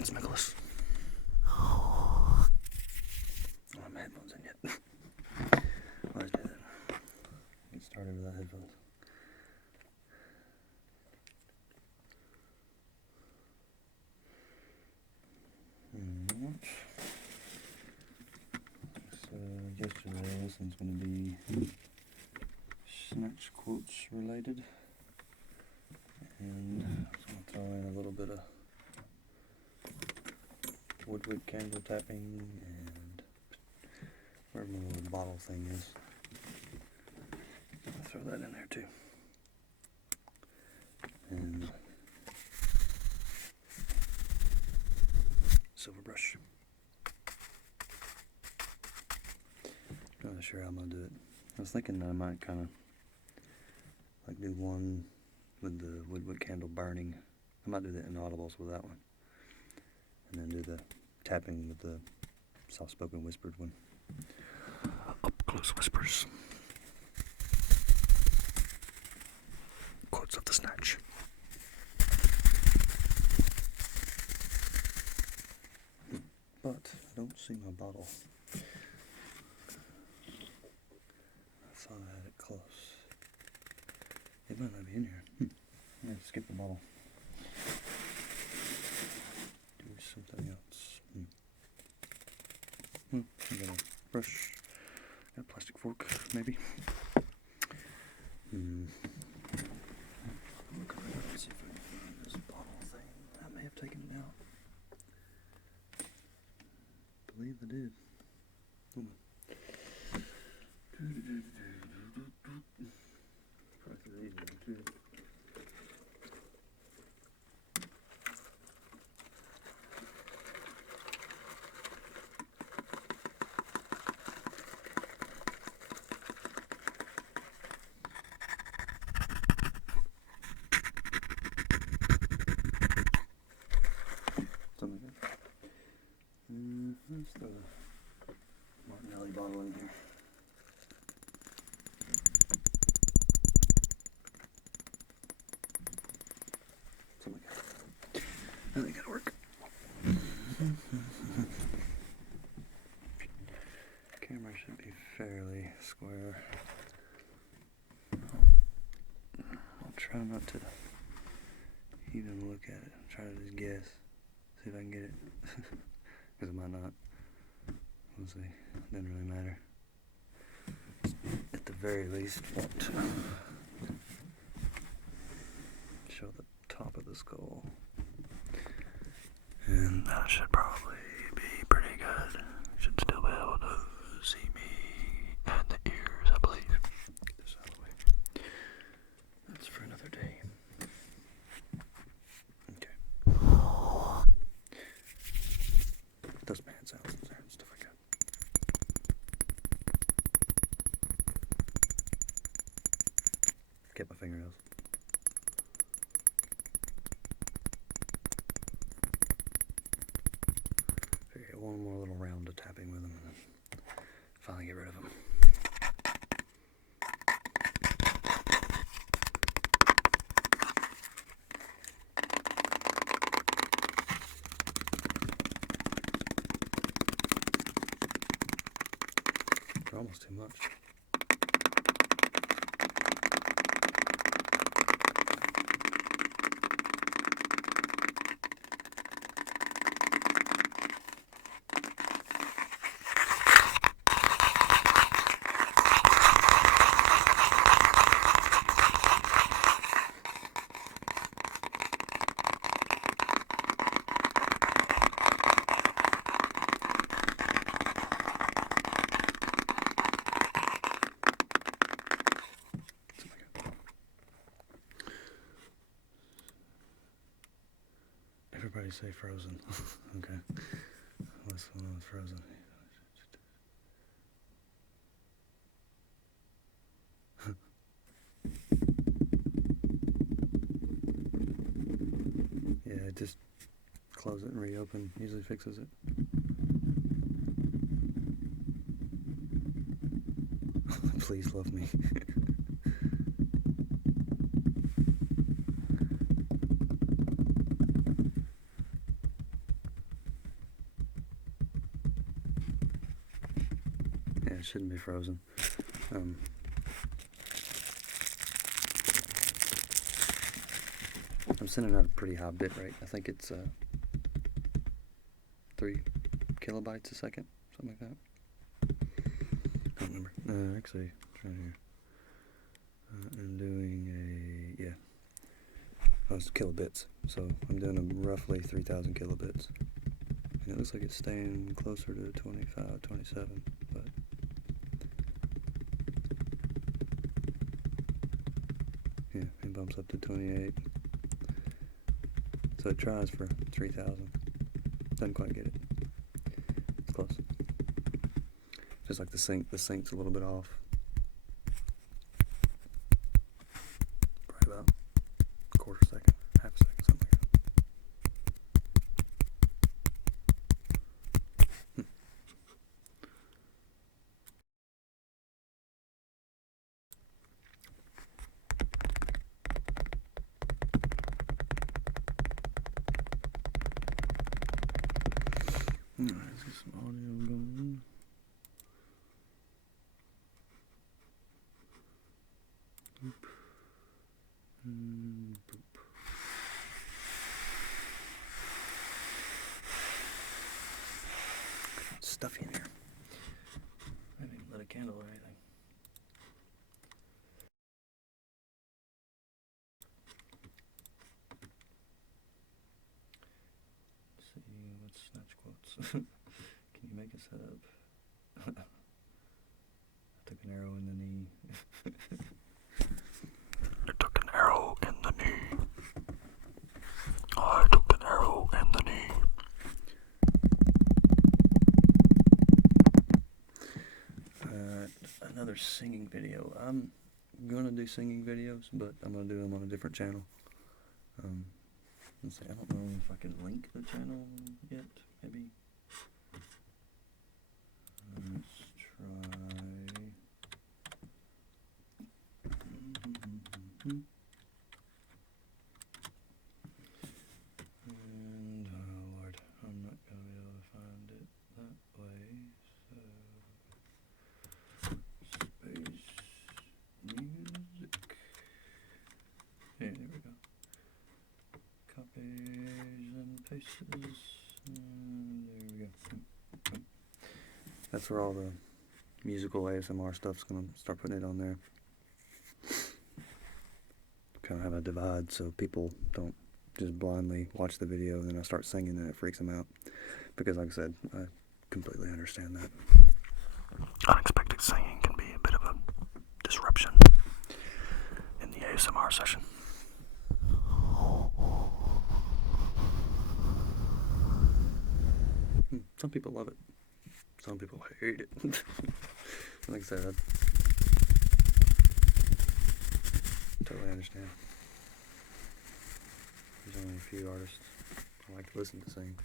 It's Nicholas. I don't have my headphones in yet. Let's do that. Get started without headphones. So yesterday, this one's going to be Snatch quotes related, and I'm going to throw in a little bit of woodwick candle tapping and whatever my little bottle thing is. I'll throw that in there too. And silver brush. Not really sure how I'm going to do it. I was thinking that I might kind of like do one with the woodwick candle burning. I might do the inaudibles with that one. And then do the tapping with the soft-spoken whispered one. Up-close whispers. Quotes of the Snatch. But I don't see my bottle. I thought I had it close. It might not be in here. I'm going to skip the bottle. Do something else. I got a brush. Got a plastic fork, maybe. Let's see if I can find this bottle thing. I may have taken it out. I believe I did. Hold on. Probably through these ones too. Something like that. Let's throw the Martinelli bottle in here. Something like that. I think it'll work. Camera should be fairly square. I'll try not to even look at it. Try to just guess. See if I can get it. Because it might not. We'll see. Doesn't really matter. At the very least, want to show the top of the skull. And that should probably be pretty good. Should still be able to see me and the ears, I believe. Get this out of the way. That's for another day. Okay. Those band sounds there and stuff like that. Get my fingernails. Figure out one more little round of tapping with them and then finally get rid of them. They're almost too much. Everybody say Frozen. Okay. What's going on with Frozen? Yeah, just close it and reopen. Usually fixes it. Please love me. shouldn't be frozen. I'm sending out a pretty high bit rate. I think it's 3 kilobytes a second, something like that. I don't remember. Actually, right here. I'm doing it's kilobits. So I'm doing a roughly 3,000 kilobits. And it looks like it's staying closer to 25, 27, but yeah, it bumps up to 28. So it tries for 3,000. Doesn't quite get it. It's close. Just like the sync's a little bit off. Probably about a quarter second, half a second, something like that. Alright, let's get some audio going. Boop. Boop. It's stuffy in here. I haven't even lit a candle or anything. Let's see what's Snatch quotes. Can you make a setup? I took an arrow in the knee. I took an arrow in the knee. I took an arrow in the knee. Another singing video. I'm gonna do singing videos, but I'm gonna do them on a different channel. Let's see, I don't know if I can link the channel yet, maybe. Let's try. And, oh Lord, I'm not gonna be able to find it that way, so. Space music. Yeah, there we go. Copies and pastes. There we go. That's where all the musical ASMR stuff's gonna start putting it on there. Kind of have a divide so people don't just blindly watch the video and then I start singing and it freaks them out. Because like I said, I completely understand that. Unexpected singing can be a bit of a disruption in the ASMR session. Some people love it. Some people hate it. Like I said, I totally understand. There's only a few artists I like to listen to sing.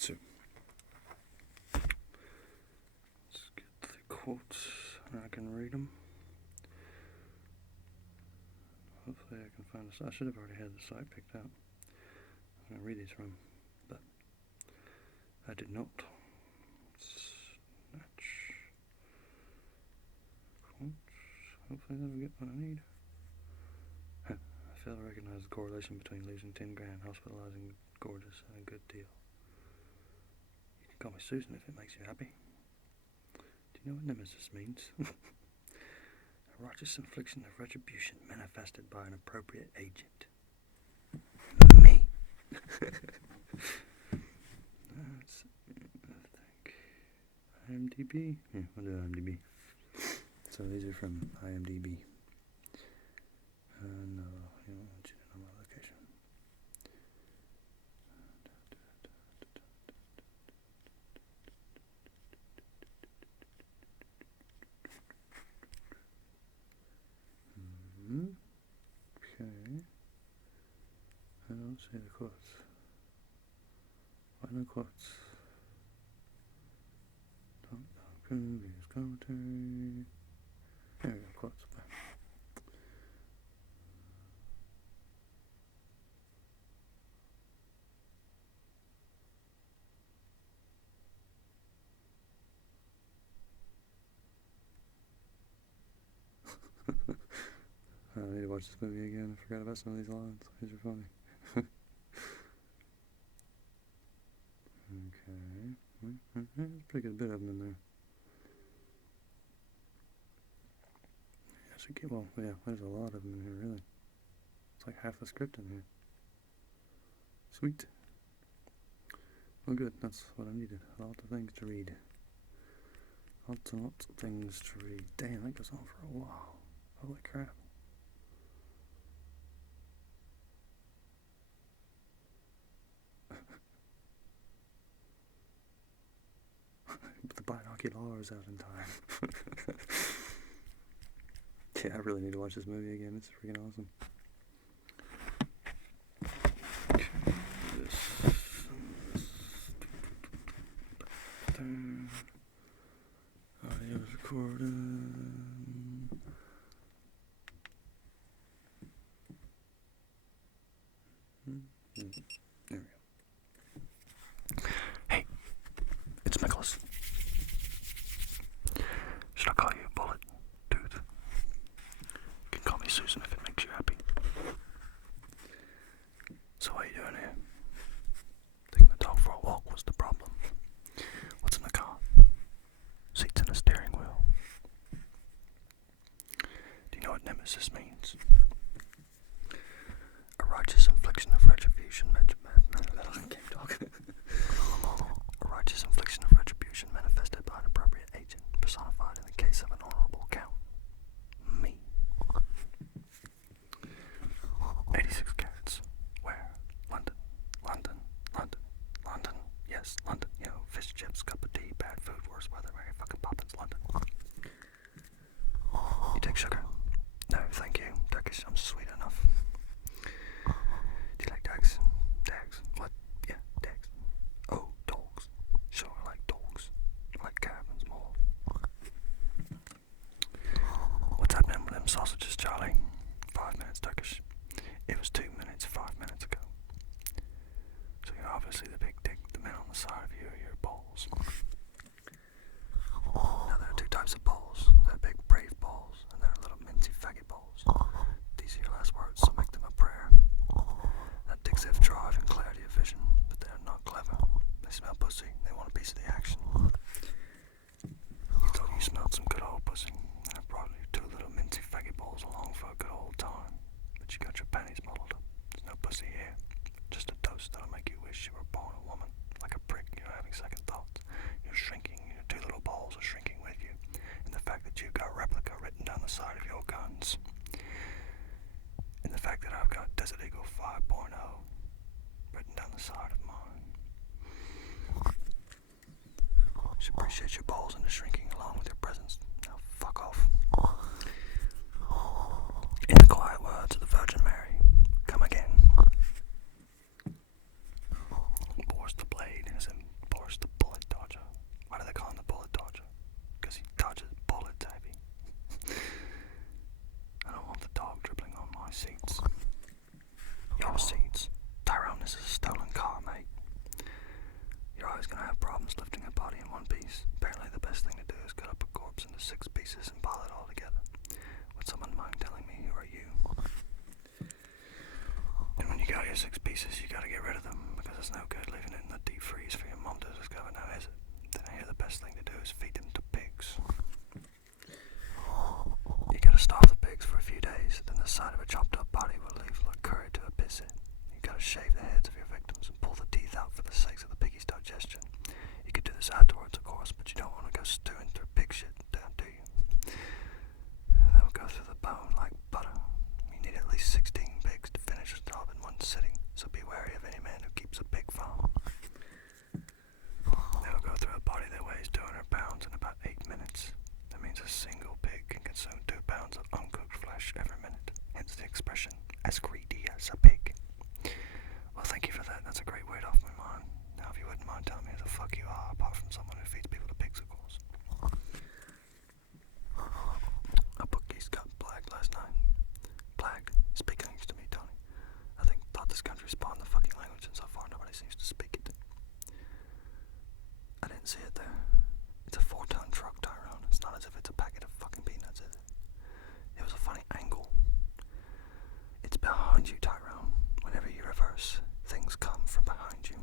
So, let's get the quotes and I can read them. Hopefully I can find this. I should have already had the site picked out. I'm going to read these from, but I did not. Snatch. Quotes. Hopefully that'll get what I need. I fail to recognize the correlation between losing 10 grand, hospitalizing gorgeous, and a good deal. Call me Susan if it makes you happy. Do you know what nemesis means? A righteous infliction of retribution manifested by an appropriate agent. Me. Let's think. IMDb? Yeah, we'll do IMDb. So these are from IMDb. No, you don't want to on my location. see the quotes. Why no quotes? Top reviews, commentary. There we go, quotes. I need to watch this movie again. I forgot about some of these lines. These are funny. Okay. There's a pretty good bit of them in there. I should get, well, yeah, there's a lot of them in here, really. It's like half the script in here. Sweet. Well, good. That's what I needed. Lots of things to read. Lots and lots of things to read. Damn, that goes on for a while. Holy crap. Put the binoculars out in time. Yeah, I really need to watch this movie again. It's freaking awesome. Okay, this. Audio is recorded. There we go. Hey, it's Nicholas. Should I call you Bullet Tooth? You can call me Susan if it makes you happy. So what are you doing here? Taking the dog for a walk was the problem. What's in the car? Seats and a steering wheel. Do you know what nemesis means? A righteous infliction of retribution. I can't talk. A righteous infliction of retribution manifested by an appropriate agent, personified in the case of an honorable count. Me. 86 carats. Where? London. London. London. London. Yes, London. You know, fish chips, cup of tea, bad food, worse weather, Mary fucking Poppins, London. You take sugar? No, thank you. Turkish, I'm sweet enough. Do you like dogs? Dogs? What? Yeah, dogs. Oh, dogs. Sure, I like dogs. I like cabins more. What's happening with them sausages, Charlie? 5 minutes, Turkish. It was 2 minutes 5 minutes ago. So you're obviously the big dick, the men on the side of you are your balls. Now there are two types of balls. There are big brave balls, and there are little mincy faggot balls. These are your last words, so make them a prayer. That dicks have drive and clarity of vision, but they're not clever. They smell pussy, they want a piece of the action. You thought you smelled some good old pussy, and I brought you two little mincy faggot balls along for a good old time. But you got your panties muddled up. There's no pussy here. Just a toast that'll make you wish you were born a woman. Like a prick, you're having second thoughts. You're shrinking, your two little balls are shrinking with you. And the fact that you've got replica written down the side of your guns. And the fact that I've got Desert Eagle 5.0 written down the side of mine. Should appreciate your balls and the shrinking along with your presence. Now fuck off. In the quiet words of the Virgin Mary, come again. Boris the Blade is in Boris the Bullet Dodger. Why do they call him the Bullet Dodger? Because he dodges bullets, Abby. I don't want the dog dribbling on my seats. Your seats. Tyrone, this is a stolen car, mate. You're always going to have problems lifting a body in one piece. Apparently the best thing to do is cut up a corpse into 6 pieces and pile it all together. Would someone mind telling me who are you? And when you got your 6 pieces, you gotta get rid of them, because it's no good leaving it in the deep freeze for your mom to discover, now is it? Then I hear the best thing to do is feed them to pigs. You gotta starve the pigs for a few days, then the sight of a chopped up body will leave like curry to a piss it. You gotta shave the heads of your victims and pull the teeth out for the sake of the piggy's digestion. You could do this afterwards, of course, but you don't want to go stewing through pig shit, do you? They'll go through the bone like butter. You need at least 16 pigs to finish the job in one sitting, so be wary of any man who keeps a pig farm. They'll go It's a 4-ton truck, Tyrone. It's not as if it's a packet of fucking peanuts, is it? It was a funny angle. It's behind you, Tyrone. Whenever you reverse, things come from behind you.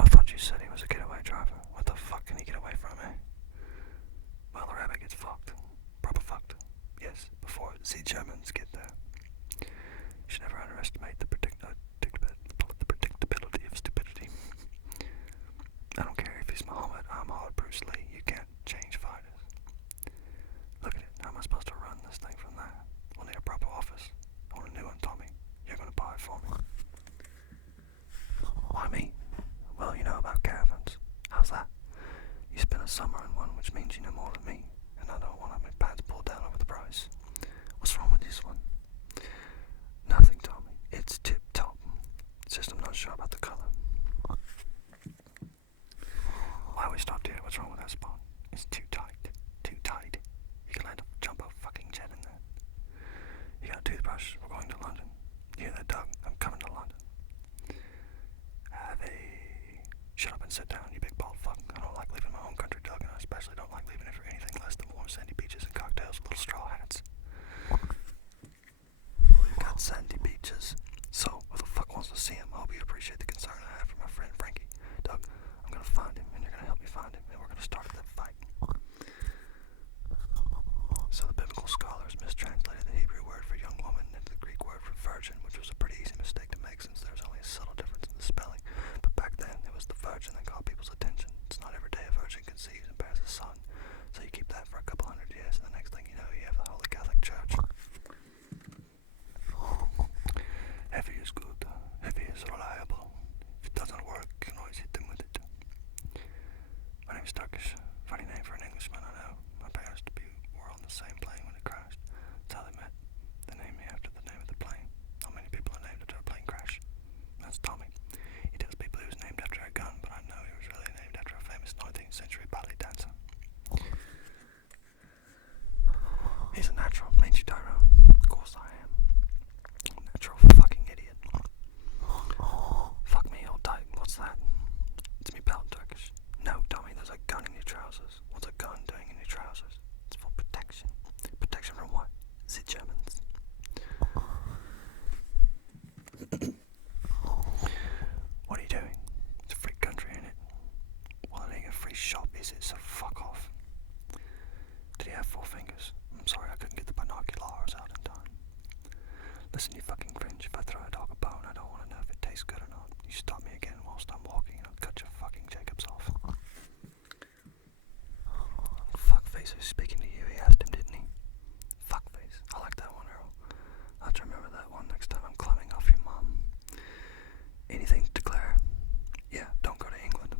I thought you said he was a getaway driver. What the fuck can he get away from, eh? Well, the rabbit gets fucked. Proper fucked. Yes, before the Germans get there. You should never underestimate the predictability of stupidity. I don't care if he's Muhammad, Ahmad, Bruce Lee. You can't change fighters. Look at it. How am I supposed to run this thing from there? We'll need a proper office. I want a new one, Tommy. You're going to buy it for me. Why me? Well, you know about caravans. How's that? You spent a summer in one, which means you know more than me, and I don't want to have my pants pulled down over the price. What's wrong with this one? Nothing, Tommy. It's tip-top. It's just I'm not sure about the color. Why we stopped here? What's wrong with that spot? It's too tight. Too tight. You can land a jumbo fucking jet in there. You got a toothbrush? We're going to London. You hear that, Doug? I'm coming to London. Shut up and sit down, you big bald fuck. I don't like leaving my home country, Doug, and I especially don't like leaving it for anything less than warm sandy beaches and cocktails with little straw hats. We've got sandy beaches. So, who the fuck wants to see him? I hope you appreciate the concern I have for my friend Frankie. Doug, I'm gonna find him, and you're gonna help me find him, and we're gonna start that fight. So the biblical scholars mistranslated the Hebrew word for young woman into the Greek word for virgin, which was a pretty easy mistake to make since there's only a subtle difference in the spelling. But back then, it was the virgin that caught people's attention. It's not every day a virgin conceives and bears a son. So you keep that for a couple hundred years, and the next thing you know, you have the Holy Catholic Church. Heavy is good. Heavy is reliable. If it doesn't work, you can always hit them with it. My name's Turkish. Funny name for an Englishman, I know. My parents were on the same plane when it crashed. That's how they met. They named me after the name of the plane. Not many people are named after a plane crash. That's Tommy. He tells people he was named after a gun, but I know he was really named after a famous 19th century ballet dancer. He's a natural, ain't you, Tyrone? Of course I am. Natural fucking idiot. Fuck me, hold tight. What's that? It's me belt, Turkish. No, Tommy, there's a gun in your trousers. What's a gun doing in your trousers? It's for protection. Protection from what? The Germans. What are you doing? It's a free country, ain't it? Well, it ain't a free shop, is it? So fuck off. Did he have 4 fingers? I'm sorry, I couldn't get the binoculars out in time. Listen, you fucking cringe. If I throw a dog a bone, I don't want to know if it tastes good or not. You stop me again whilst I'm walking and I'll cut your fucking Jacobs off. Fuckface who's speaking to you, he asked him, didn't he? Fuckface. I like that one, Earl. I'll have to remember that one next time I'm climbing off your mom. Anything to declare? Yeah, don't go to England.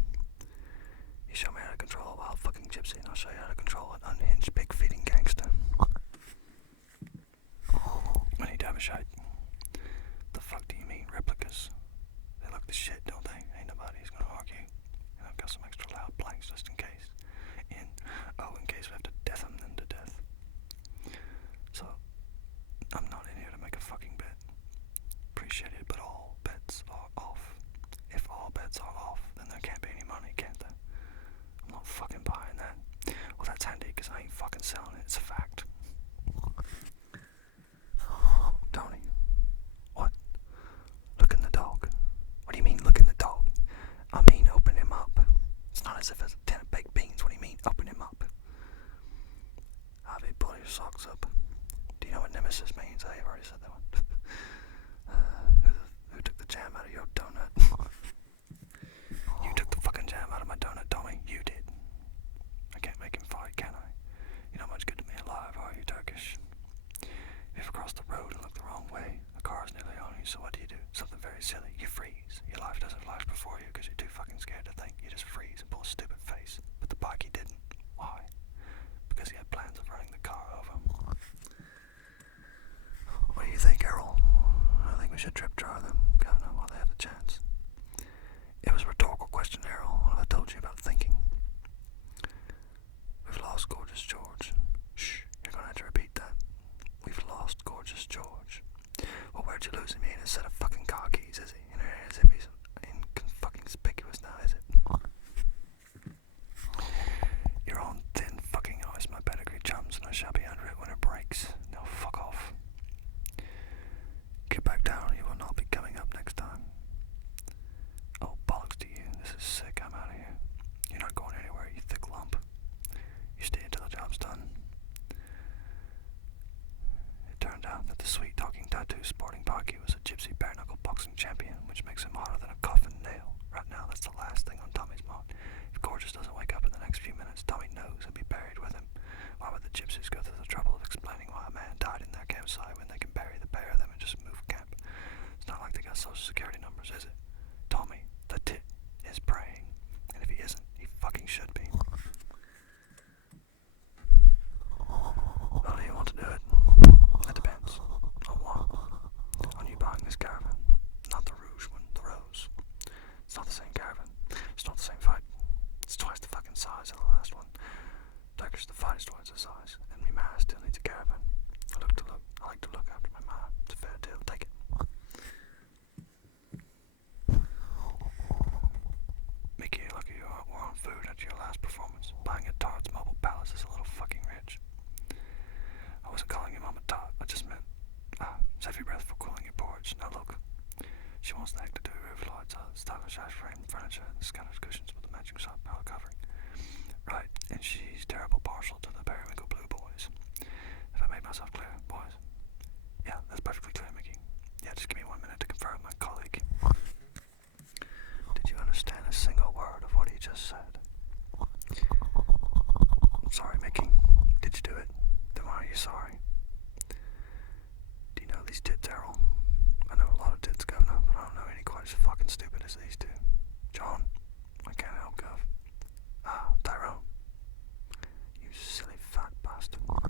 You show me how to control a wild fucking gypsy, and I'll show you how to control an unhinged, pig-feeding gangster. When he Davishite. The fuck do you mean, replicas? They look the shit, don't they? Ain't nobody's gonna argue. And I've got some extra loud blanks just in case. In case we have to death them to death. So, I'm not in here to make a fucking bet. Appreciate it, but all bets are off. If all bets are off, then there can't be any money, can't there? I'm not fucking buying that. Well, that's handy, because I ain't fucking selling it. It's a fact. Tony. What? Look in the dog. What do you mean, look in the dog? I mean, open him up. It's not as if it's a tin of baked beans. What do you mean, open him up? Harvey, pull your socks up. Do you know what nemesis means? I've already said that one. Who took the jam out of your donut? You took the fucking jam out of my donut, Tommy. You did. I can't make him fight, can I? You're not much good to me alive, are you, Turkish? If you cross the road and look the wrong way, a car's nearly on you, so what do? Something very silly. You freeze. Your life doesn't flash before you because you're too fucking scared to think. You just freeze and pull a stupid face. own food at your last performance. Buying a Tart's Mobile Palace is a little fucking rich. I wasn't calling your mom a tot. I just meant, save your breath for cooling your porridge. Now look, she wants the heck to do roof lights, stylish ash-frame furniture, and scattered cushions with a matching soft pallet covering. Right, and she's terrible partial to the periwinkle blue boys. Have I made myself clear, boys? Yeah, that's perfectly clear, Mickey. Yeah, just give me 1 minute to confer with my colleague. Did you understand a single word of what he just said? I'm sorry, Mickey. Did you do it? Then why are you sorry? Do you know these tits, Errol? I know a lot of tits, Governor, but I don't know any quite as fucking stupid as these two. John, I can't help, Gov. Tyrone. You silly fat bastard. I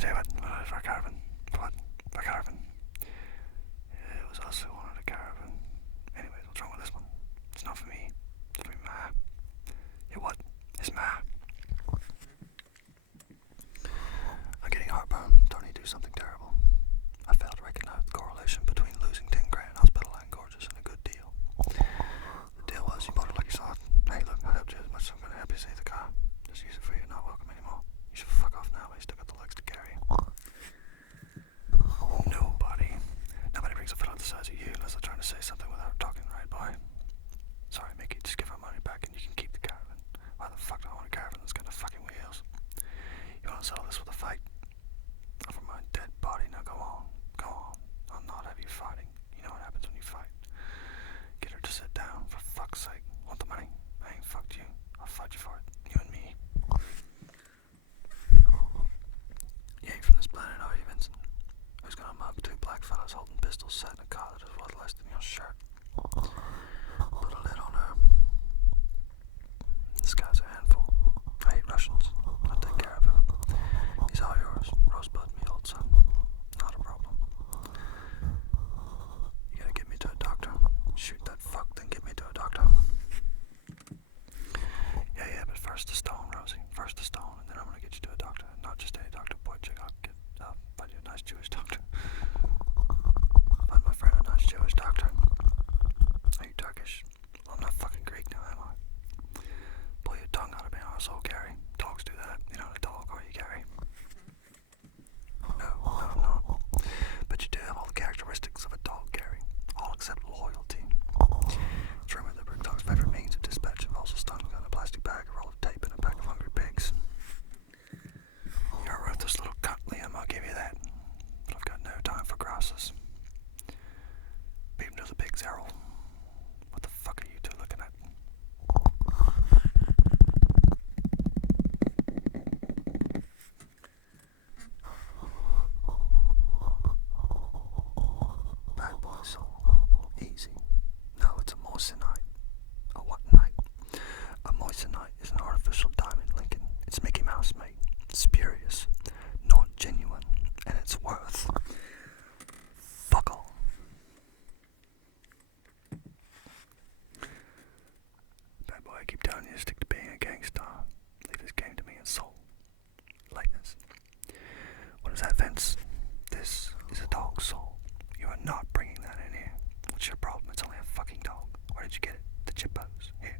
tell you what, for a caravan. What? For a caravan. It was us who wanted a caravan. Anyways, what's wrong with this one? It's not for me. It's for Ma. Yeah, what? It's Ma. I'm getting heartburn. Don't need to do something terrible. I failed to recognize the correlation between losing 10 grand hospital land gorgeous and a good deal. The deal was you bought it like you saw it. Hey, look, I helped you as much as I'm going to help you save the car. Just use it for you're not welcome anymore. You should fuck off now, but you still got the legs to carry. Nobody brings a fiddle the size of you unless they're trying to say something without talking, right, boy? Sorry, Mickey, just give her money back and you can keep the caravan. Why the fuck do I want a caravan that's got the fucking wheels? You want to settle this with a fight? Over my dead body, now go on. Go on. I'll not have you fighting. You know what happens when you fight. Get her to sit down, for fuck's sake. Want the money? I ain't fucked you. I'll fight you for it. You and me. You ain't from this planet, are you, Vincent? Who's gonna mug two black fellas holding pistols set in a car that is worth less than your shirt? Put a lid on her. This guy's a handful. I hate Russians. I'll take care of him. He's all yours. Rosebud, me old son. Not a problem. You gotta get me to a doctor. Shoot that fuck, then get me to a doctor. Yeah, but first a stone, Rosie. First a stone, and then I'm gonna get you to a doctor. Not just any doctor, boy, chick. I'll find you a nice Jewish doctor. Find my friend a nice Jewish doctor. Are you Turkish? Well, I'm not fucking Greek now, am I? Pull your tongue out of me, arsehole, Gary. Dogs do that. You're not a dog, are you, Gary? No, I'm not. But you do have all the characteristics of a dog, Gary. All except loyalty. It's rumored that Brick Dog's favorite means of dispatch involves a stun gun, a plastic bag, a roll of tape, and a pack of hungry pigs. You're a ruthless little cunt, Liam, I'll give you that. But I've got no time for grasses. Beat him to the pigs, Errol. What the fuck are you two looking at? Bad boy soul. Easy. No, it's a moissanite. A what night? A moissanite is an artificial diamond, Lincoln. It's Mickey Mouse, mate. Spurious. Not genuine. And it's worth fuck all. Bad boy, I keep telling you to stick to being a gangster. Leave this game to me and soul. Lightness. What is that, Vince? This is a dog soul. You are not bringing that in here. What's your problem? It's only a fucking dog. Where did you get it? The Chippos. Here.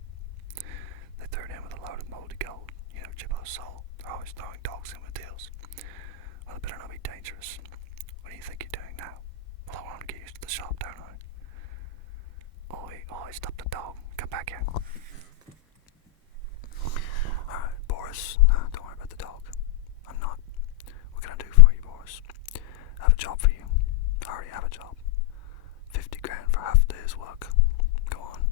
They threw it in with a load of moldy gold. You know Chippo's soul. They're always throwing dogs in with deals. Well, it better not be dangerous. What do you think you're doing now? Well, I want to get used to the shop, don't I? Oi, stop the dog. Come back here. Alright, Boris. No, don't worry about the dog. I'm not. What can I do for you, Boris? I have a job for you. I already have a job. 50 grand for half a day's work. Go on.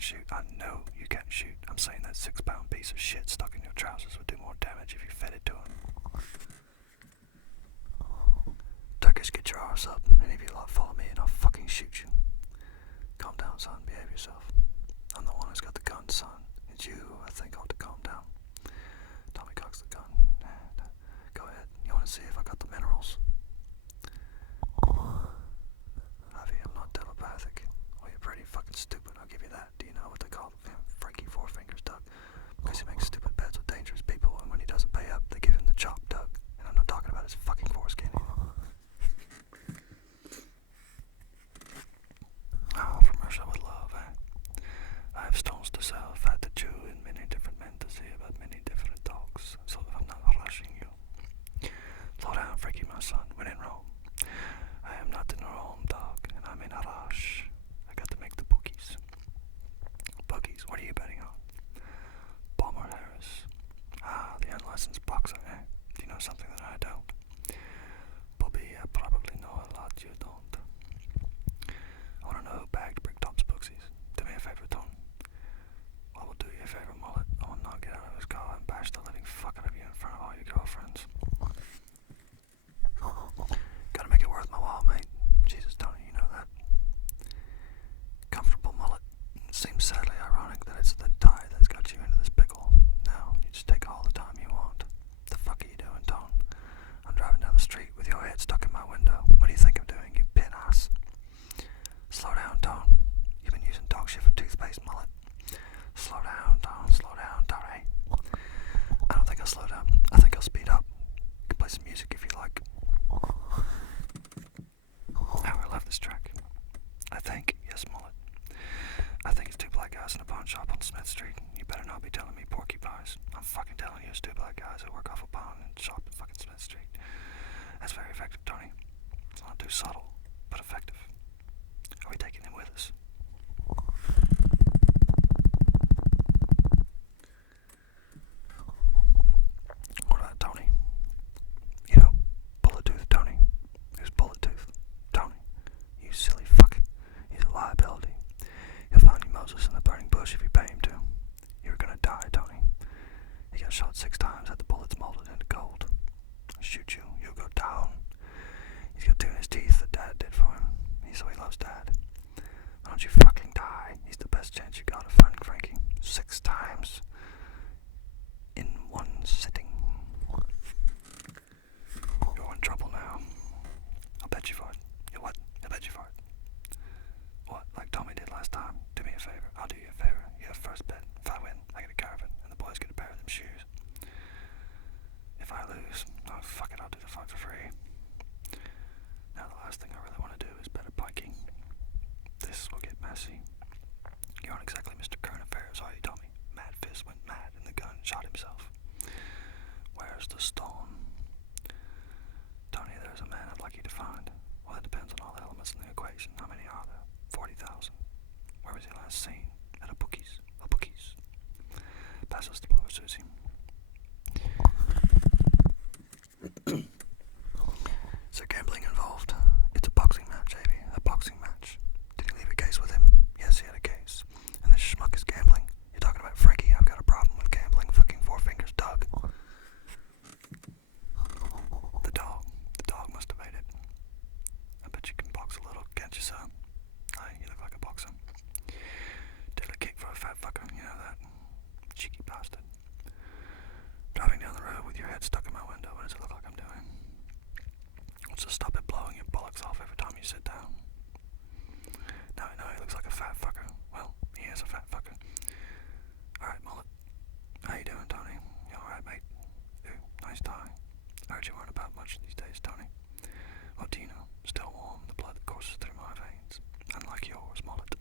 can't shoot. I know you can't shoot. I'm saying that 6-pound piece of shit stuck in your trousers would do more damage if you fed it to him. Turkish, get your arse up. Any of you lot follow me and I'll fucking shoot you. Calm down, son. Behave yourself. I'm the one who's got the gun, son. It's you who I think ought to calm down. Tommy cocks the gun. Go ahead. You want to see if I got the minerals? Ivy, I'm not telepathic. Well, you're pretty fucking stupid, I'll give you that. Do you know what they call Frankie Four Fingers Doug? Because he makes stupid bets with dangerous people, and when he doesn't pay up, they give him the chop Doug. And I'm not talking about his fucking foreskin either. Oh, from Russia with love, eh? I have stones to sell, fat to chew, and many different men to see about many different dogs, so I'm not rushing you. Slow down, Frankie, my son, when in Rome. I am not in Rome, dog, and I'm in a rush. I got to make the bookies. Bookies, what are you betting on? Palmer Harris. Ah, the unlicensed boxer, eh? Do you know something that I don't? Bobby, I probably know a lot you don't. I want to know who bagged Bricktop's booksies. Do me a favor, Tom. I will do you a favor, Mullet. I will not get out of his car and bash the living fuck out of you in front of all your girlfriends. Gotta make it worth my while, mate. Jesus, Tony, you know that. Comfortable mullet. It seems sadly ironic that it's the tie that's got you into this pickle. Now, you just take all the time you want. The fuck are you doing, Tone? I'm driving down the street with your head stuck in my window. What do you think I'm doing, you pin ass? Slow down, Tone. You've been using dog shit for toothpaste, mullet. Slow down, Tone. Slow down, Tony. I don't think I'll slow down. I think I'll speed up. You can play some music if you like. I love this track. I think, yes, mullet. I think it's two black guys in a pawn shop on Smith Street. You better not be telling me porcupines. I'm fucking telling you it's two black guys who work off a pawn and shop in fucking Smith Street. That's very effective, Tony. It's not too subtle, but effective. Are we taking him with us? What about Tony? You know, Bullet Tooth Tony. Who's Bullet Tooth? Tony. You silly fuck. He's a liability. He'll find you Moses in the burning bush if you pay him to. You're gonna die, Tony. He got shot 6 times, had the bullets molded into gold. I'll shoot you, you'll go down. He's got 2 in his teeth that Dad did for him. So he loves Dad. Why don't you fucking die? He's the best chance you got of finding Frankie. 6 times. In one sitting. You're in trouble now. I'll bet you for it. You what? I'll bet you for it. What? Like Tommy did last time? Do me a favor. I'll do you a favor. You have first bet. If I win, I get a caravan, and the boys get a pair of them shoes. If I lose, oh fuck it, I'll do the fight for free. Now the last thing I really want to do is bet a biking. This will get messy. You aren't exactly Mr. Current Affairs, are you, Tommy? Mad Fist went mad and the gun shot himself. Where's the stone? Tony, there's a man I'd like you to find. Well, it depends on all the elements in the equation. How many are there? 40,000. Where was he last seen? At a bookies. A bookies. Pass us the blower, Susie. Is there gambling involved? It's a boxing match, Avy. A boxing match. Did he leave a case with him? Yes, he had a case. And this schmuck is gambling. You're talking about Frankie? I've got a problem with gambling. Fucking Four Fingers Doug. The dog. The dog must have ate it. I bet you can box a little, can't you, son? Aye, you look like a boxer. Did a kick for a fat fucker, you know that? Cheeky bastard. Driving down the road with your head stuck in my window. What does it look like I'm doing? So stop it blowing your bollocks off every time you sit down. No, he looks like a fat fucker. Well, he is a fat fucker. Alright, mullet. How you doing, Tony? You alright, mate? Ooh, nice tie. I heard you weren't about much these days, Tony. What do you know? Still warm, the blood that courses through my veins. Unlike yours, mullet.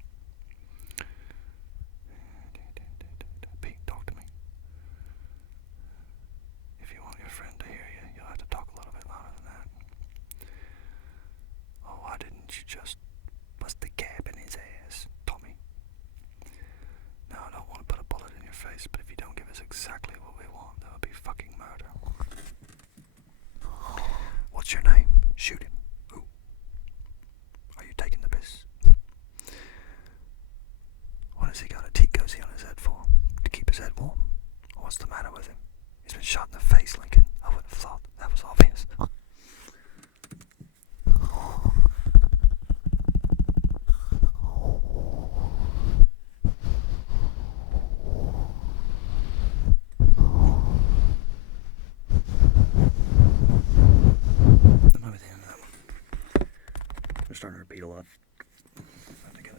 Pete, talk to me. If you want your friend to hear you, you'll have to talk a little bit louder than that. Oh, why didn't you just bust the cap in his ass, Tommy? Now, I don't want to put a bullet in your face, but if you don't give us exactly what we want, there will be fucking murder. What's your name? Shoot him. Who? Are you taking the piss? What has he got, a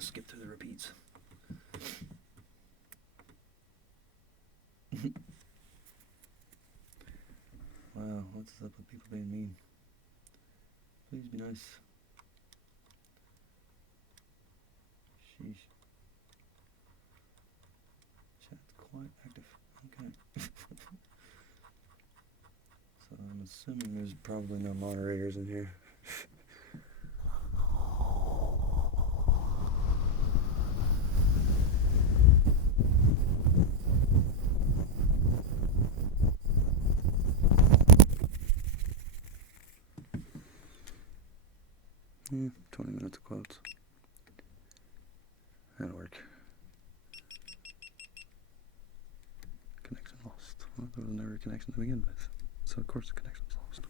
gonna skip through the repeats. Wow, what's up with people being mean? Please be nice. Sheesh. Chat's quite active. Okay. So I'm assuming there's probably no moderators in here. Yeah, 20 minutes of quotes. That'll work. Connection lost. Well, there was never a connection to begin with. So of course the connection's lost.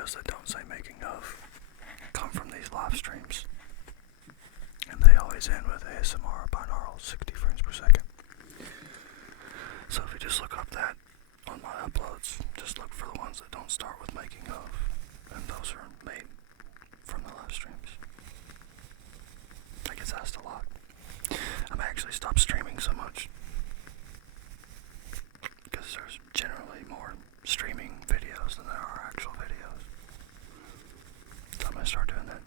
videos that don't say making of come from these live streams. And they always end with ASMR binaural 60 frames per second. So if you just look up that on my uploads, just look for the ones that don't start with making of. And those are made from the live streams. I get asked a lot. I've actually stopped streaming so much because there's generally more streaming videos than there are actual videos. So I'm going to start doing that.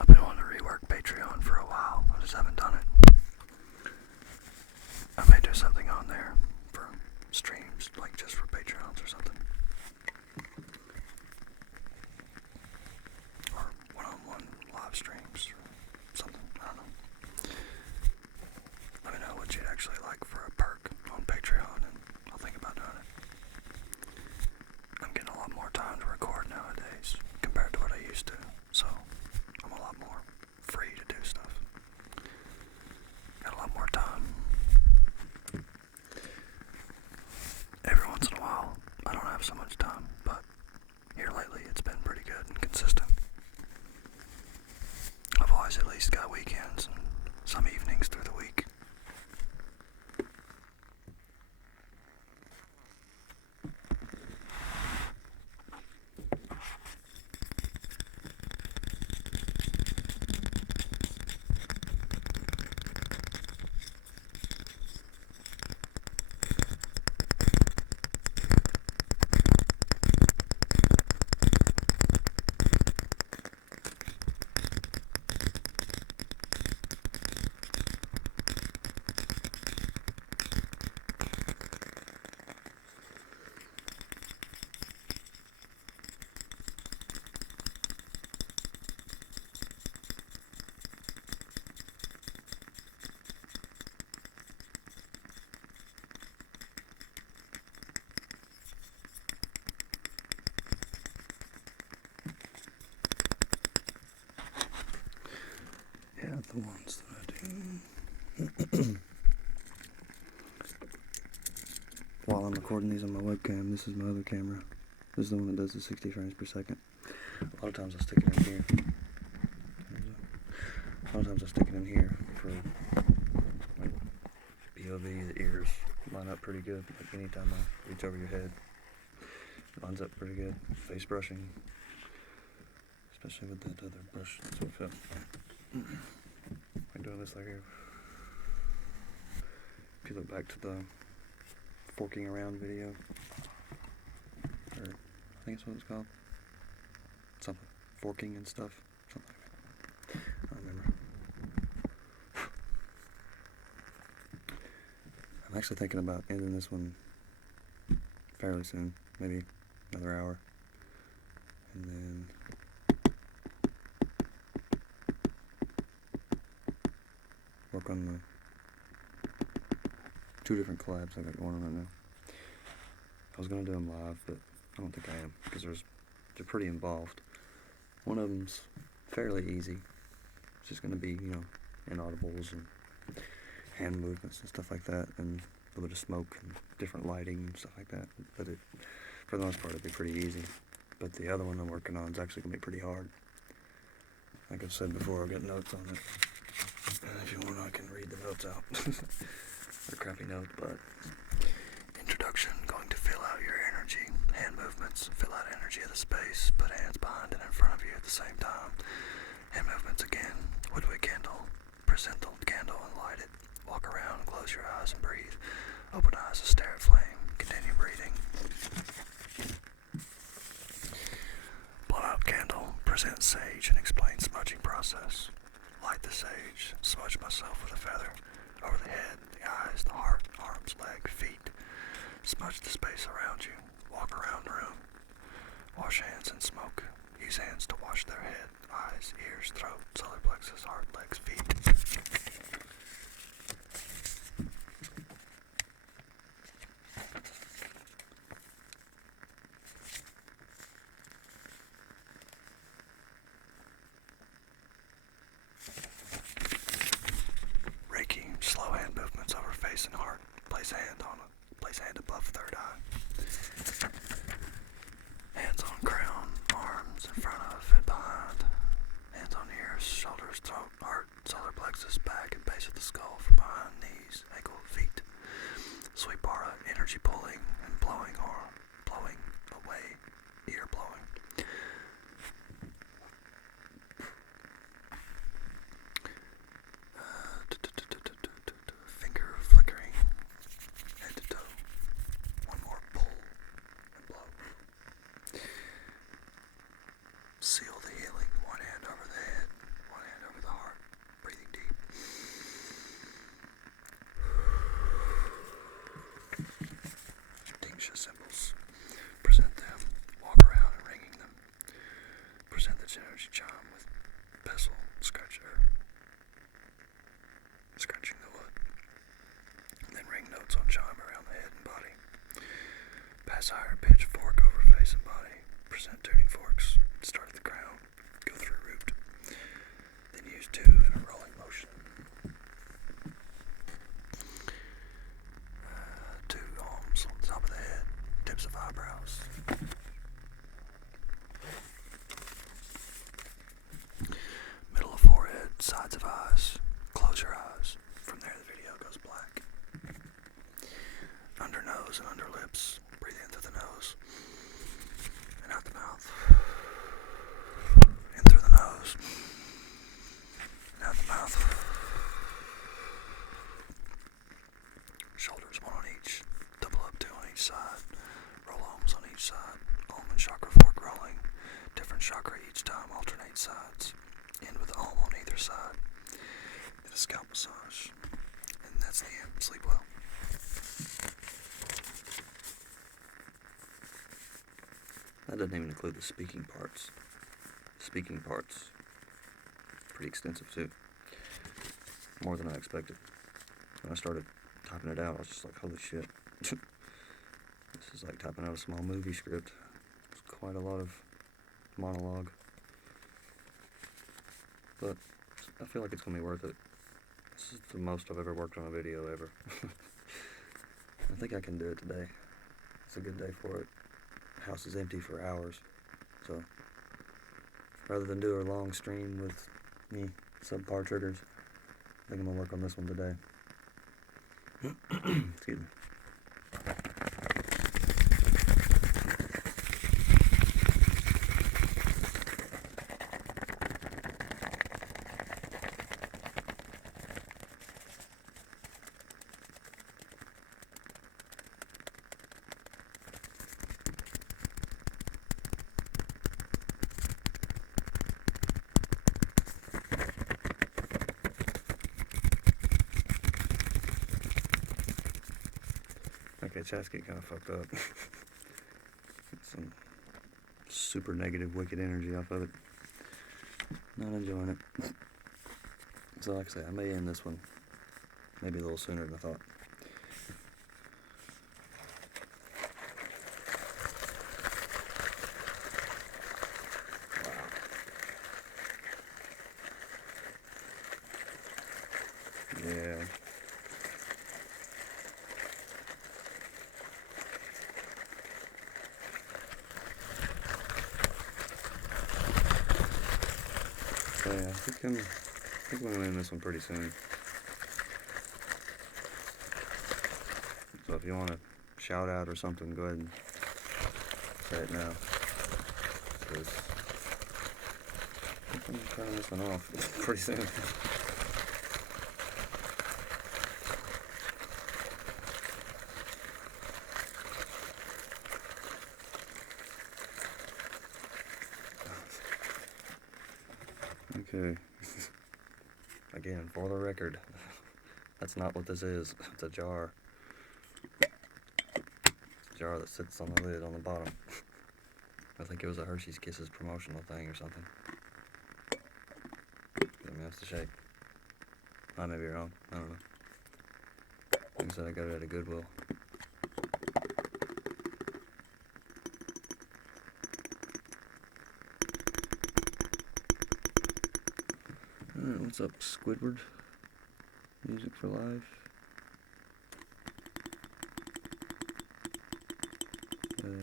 I've been wanting to rework Patreon for a while. I just haven't done it. I may do something on there for streams, like just for Patreons or something. Or one-on-one live streams or something. I don't know. Let me know what you'd actually like for a perk on Patreon, and I'll think about doing it. I'm getting a lot more time to record nowadays compared to what I used to, so I'm a lot more free to do stuff. Got a lot more time. Every once in a while, I don't have so much time, but here lately it's been pretty good and consistent. I've always at least got weekends and some evenings through the week. Yeah, the ones that I do. While I'm recording these on my webcam, this is my other camera. This is the one that does the 60 frames per second. A lot of times I stick it in here. A lot of times I stick it in here for like POV. The ears line up pretty good. Like anytime I reach over your head, it lines up pretty good. Face brushing, especially with that other brush. That's what felt. I'm doing this like here. If you look back to the forking around video, or I think that's what it's called. Something. Forking and stuff. Something like that. I don't remember. I'm actually thinking about ending this one fairly soon. Maybe another hour. And then work on the 2 different collabs I got going on right now. I was going to do them live, but I don't think I am, because they're pretty involved. One of them's fairly easy. It's just going to be, inaudibles and hand movements and stuff like that, and a little bit of smoke and different lighting and stuff like that. But for the most part, it'll be pretty easy. But the other one I'm working on is actually going to be pretty hard. Like I've said before, I'll get notes on it. And if you want, I can read the notes out. They're crappy notes, but introduction, going to fill out your energy. Hand movements, fill out energy of the space. Put hands behind and in front of you at the same time. Hand movements again. Woodwick candle. Present the candle and light it. Walk around, close your eyes and breathe. Open eyes and stare at flame. Continue breathing. Blow out candle. Present sage and explain smudging process. Light the sage. Smudge myself with a feather. Over the head, the eyes, the heart, arms, legs, feet. Smudge the space around you. Walk around the room. Wash hands in smoke. Use hands to wash their head, eyes, ears, throat, solar plexus, heart, legs, feet. base and body. Present tuning forks. Start at the crown. Go through root. Then use two in a rolling motion. 2 arms on the top of the head. Tips of eyebrows. Middle of forehead. Sides of eyes. Close your eyes. From there the video goes black. Under nose and under lips. Breathe in through the nose and out the mouth. In through the nose and out the mouth. Shoulders 1 on each. Double up 2 on each side. Roll arms on each side. Almond chakra fork rolling. Different chakra each time. Alternate sides. End with the alm on either side. Get a scalp massage. And that's the end. Sleep well. That doesn't even include the speaking parts. The speaking parts, pretty extensive too. More than I expected. When I started typing it out, I was just like, holy shit. This is like typing out a small movie script. It's quite a lot of monologue. But I feel like it's going to be worth it. This is the most I've ever worked on a video ever. I think I can do it today. It's a good day for it. House is empty for hours, so rather than do a long stream with me subpar triggers, I think I'm gonna work on this one today. Excuse me. Okay, chat's getting kind of fucked up. Some super negative, wicked energy off of it. Not enjoying it. So like I say, I may end this one maybe a little sooner than I thought. Wow. Yeah. So yeah, I think I'm gonna end this one pretty soon. So if you want to shout out or something, go ahead and say it now. Because I think I'm turning this one off pretty soon. Okay. Again, for the record, that's not what this is. It's a jar. It's a jar that sits on the lid on the bottom. I think it was a Hershey's Kisses promotional thing or something. I mean, that's the shape. I may be wrong. I don't know. Like I said, I got it at a Goodwill. Alright, what's up, Squidward? Music for Life.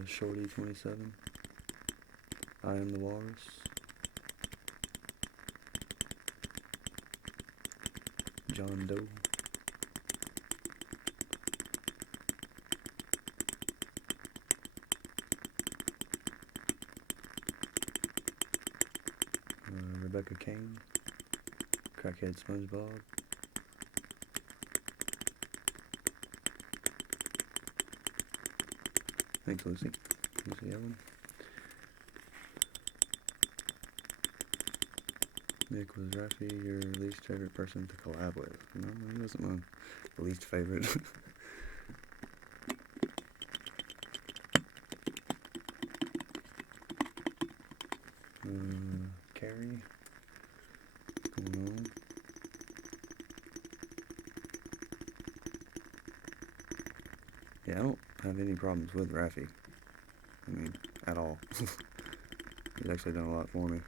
Shorty 27. I Am the Walrus. John Doe. Rebecca Kane. Crackhead SpongeBob. Thanks, Lucy. Lucy Ellen. Nick, was Rafi your least favorite person to collab with? No, he wasn't my least favorite. Carrie. What's going on? Yeah, I don't have any problems with Rafi. I mean, at all. He's actually done a lot for me.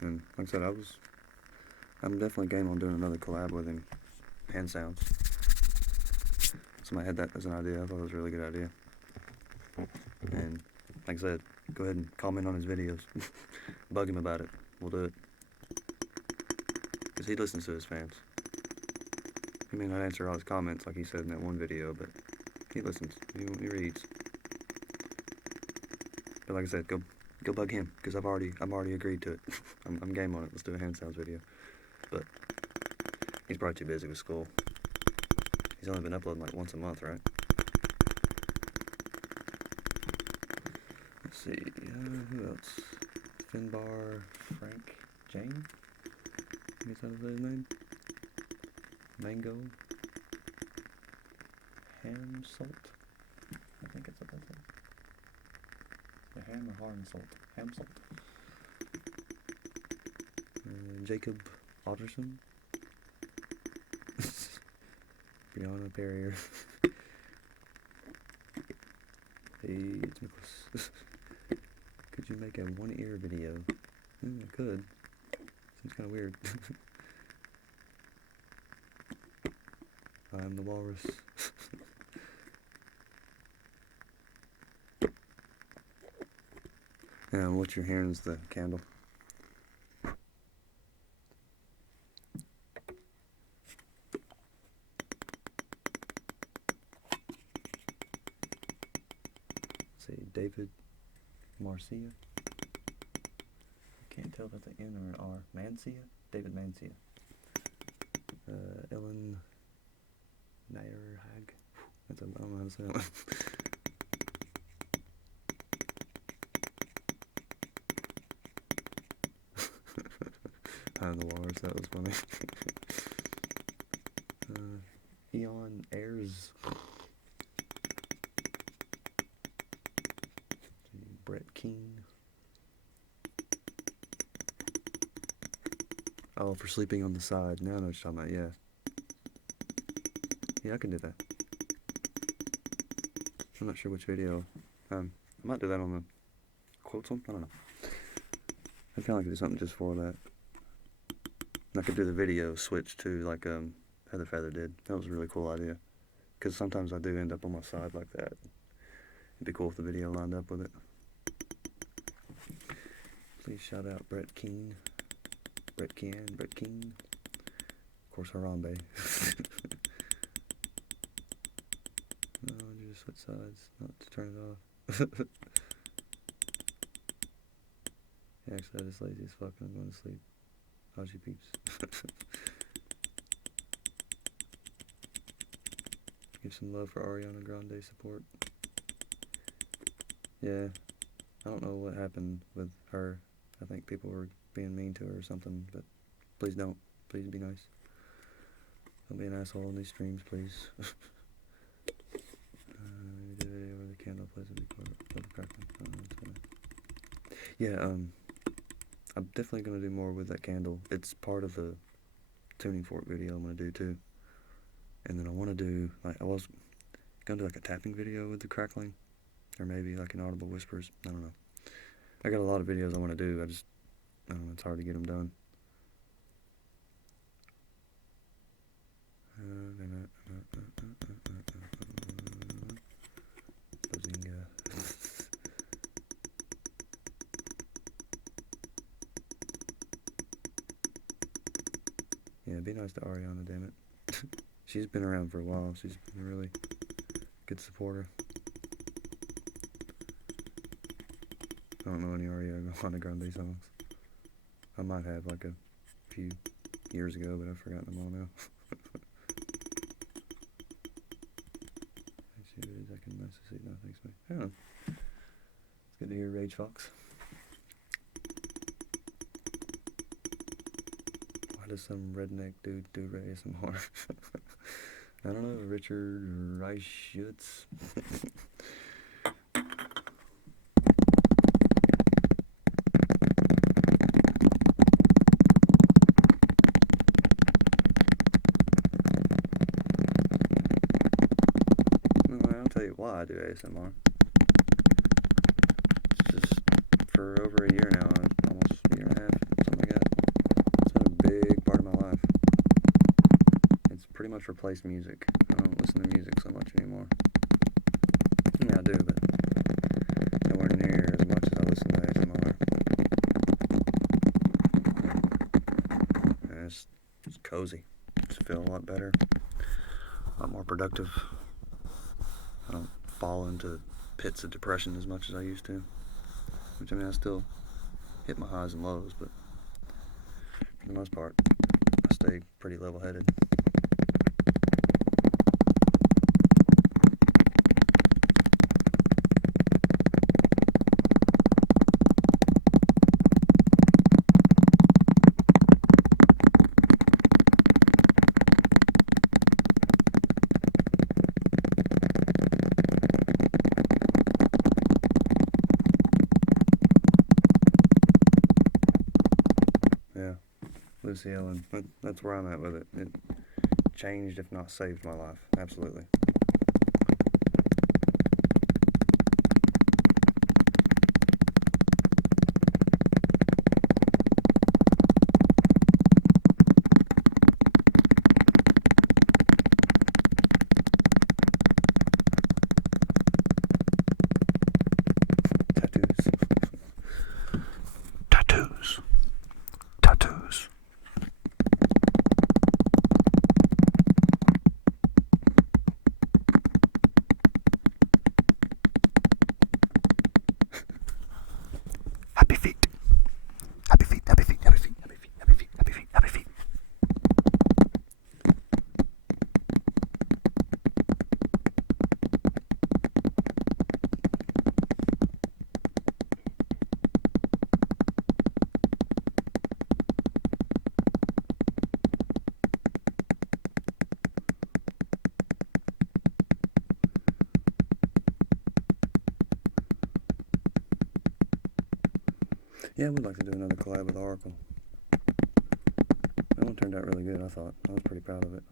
And like I said, I'm definitely game on doing another collab with him. Hand sounds. Somebody had that as an idea. I thought it was a really good idea. And like I said, go ahead and comment on his videos. Bug him about it. We'll do it. Because he listens to his fans. He may not answer all his comments like he said in that one video, but he listens. He reads. But like I said, go bug him, because I'm already agreed to it. I'm game on it. Let's do a hand sounds video. But he's probably too busy with school. He's only been uploading like once a month, right? Let's see, who else? Finbar, Frank, Jane? I guess that was his name. Mango. Ham salt. I think it's what that says. The ham or hard salt? Ham salt. Jacob Otterson. Brianna Perrier. Hey, it's Nicholas. Could you make a one ear video? I could. Seems kind of weird. I'm the walrus. And what you're hearing is the candle. Let's see, David Marcia. Can't tell if that's an N or an R. Mancia? David Mancia. Ellen Nairhag. I don't know how to say that one. I'm the walrus, that was funny. Eon Ayers. Brett Keane. Oh, for sleeping on the side. Now I know what you're talking about, yeah. Yeah, I can do that. I'm not sure which video. I might do that on the quotes one. I don't know. I feel like I could do something just for that. And I could do the video switch too, like Heather Feather did. That was a really cool idea. Because sometimes I do end up on my side like that. It'd be cool if the video lined up with it. Please shout out Brett Keane. Brett Keane. Of course, Harambe. No, you just switch sides, not to turn it off. Yeah, actually, I'm just lazy as fuck and I'm going to sleep. How's you peeps? Give some love for Ariana Grande support. Yeah, I don't know what happened with her. I think people were being mean to her or something, but please don't. Please be nice. Don't be an asshole in these streams, please. We did a video where the candle plays a big part of crackling. Yeah, I'm definitely going to do more with that candle. It's part of the tuning fork video I'm going to do too. And then I want to do, like, I was going to do like a tapping video with the crackling. Or maybe like an audible whispers. I don't know. I got a lot of videos I want to do. I don't know, it's hard to get them done. Yeah, be nice to Ariana, damn it. She's been around for a while. She's been a really good supporter. I don't know any Ariana Grande songs. I might have like a few years ago, but I've forgotten them all now. I can nice to see. No, thanks, mate. I don't know. It's good to hear Rage Fox. Why does some redneck dude do ASMR? I don't know, Richard Reichschutz. I'll tell you why I do ASMR. for over a year now, almost a year and a half, something like that. It's been a big part of my life. It's pretty much replaced music. I don't listen to music so much anymore. I mean, I do, but nowhere near as much as I listen to ASMR. And it's cozy. Just feel a lot better, a lot more productive. I don't fall into pits of depression as much as I used to. Which, I mean, I still hit my highs and lows, but for the most part, I stay pretty level-headed. Yeah, Lucy Ellen. That's where I'm at with it. It changed, if not saved, my life. Absolutely. Tattoos. Tattoos. Happy feet. Happy feet, happy feet, happy feet, happy feet, happy feet, happy feet, happy feet. Yeah, we'd like to do another collab with Oracle. That one turned out really good, I thought. I was pretty proud of it.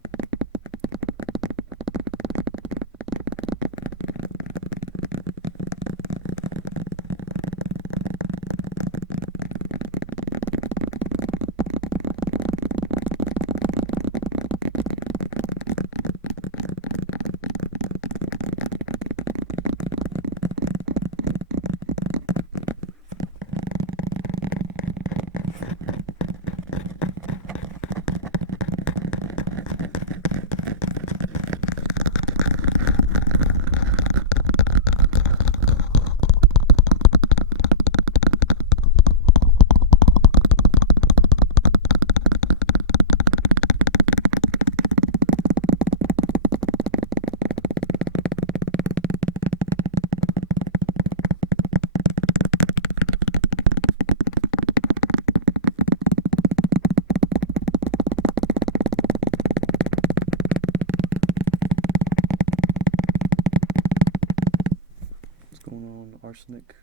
Arsenic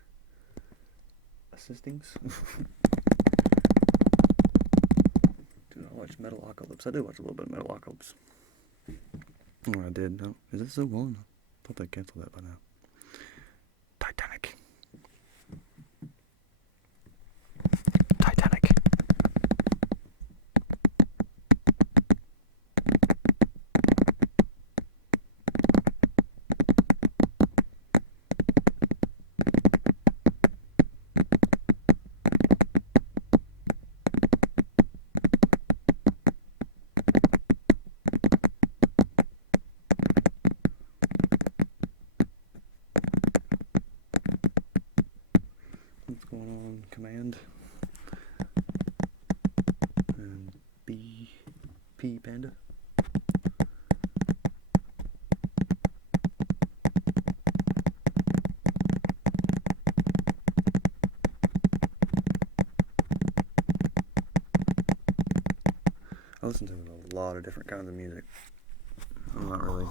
assistings. Do not watch Metalocalypse. I did watch a little bit of Metalocalypse. Oh, I did. No, is it still going? I thought they canceled that by now. Titanic. Titanic. What's going on, Command? And P Panda. I listen to a lot of different kinds of music. I'm not really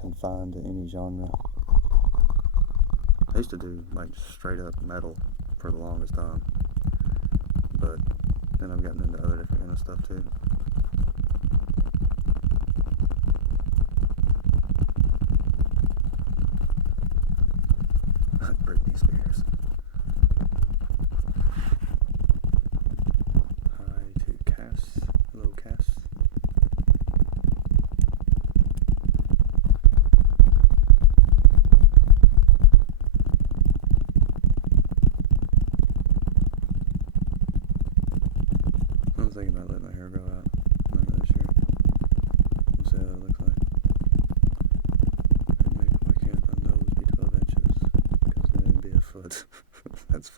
confined to any genre. I used to do like straight up metal for the longest time, but then I've gotten into other different kind of stuff too. Britney Spears.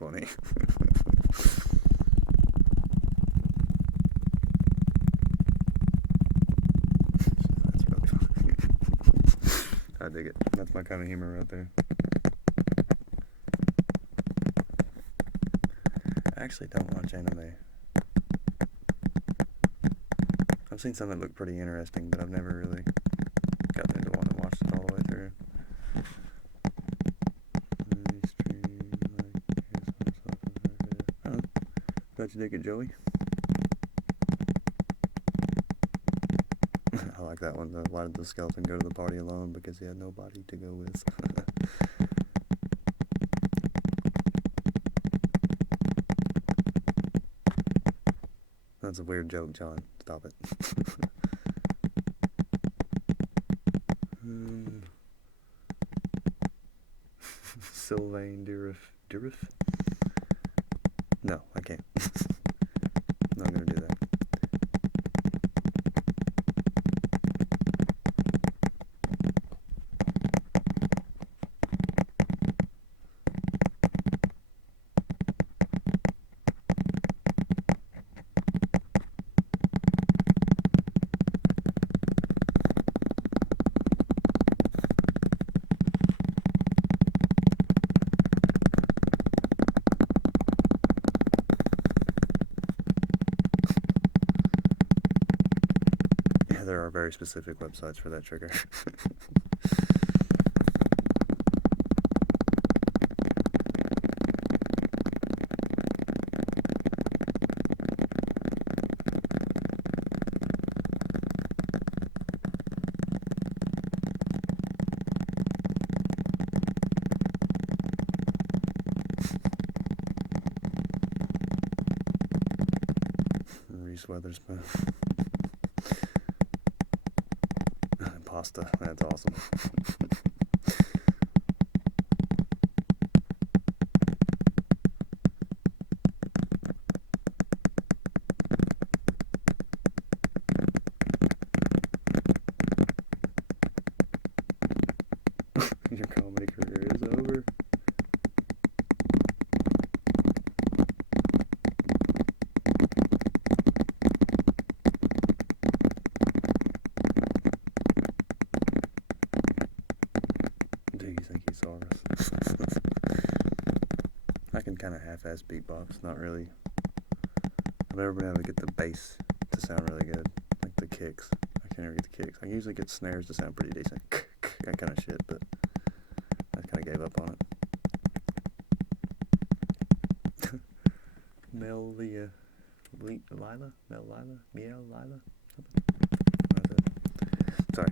funny. That's really funny. I dig it. That's my kind of humor right there. I actually don't watch anime. I've seen some that look pretty interesting, but I've never really gotten into one and watched it all the way through. Oh, glad you dig it, Joey. I like that one. Why did the skeleton go to the party alone? Because he had nobody to go with. That's a weird joke, John. Stop it. Sylvain Durif? No, I can't. I'm not gonna do that. There are very specific websites for that trigger. Reese Witherspoon. Pasta, that's awesome. Your comedy career is over. Do you think he saw us? I can kind of half-ass beatbox, not really. I've never been able to get the bass to sound really good, like the kicks. I can't ever get the kicks. I usually get snares to sound pretty decent, that kind of shit, but I kind of gave up on it. Mel Lila? Mel Lila? Miel Lila? Something? Sorry.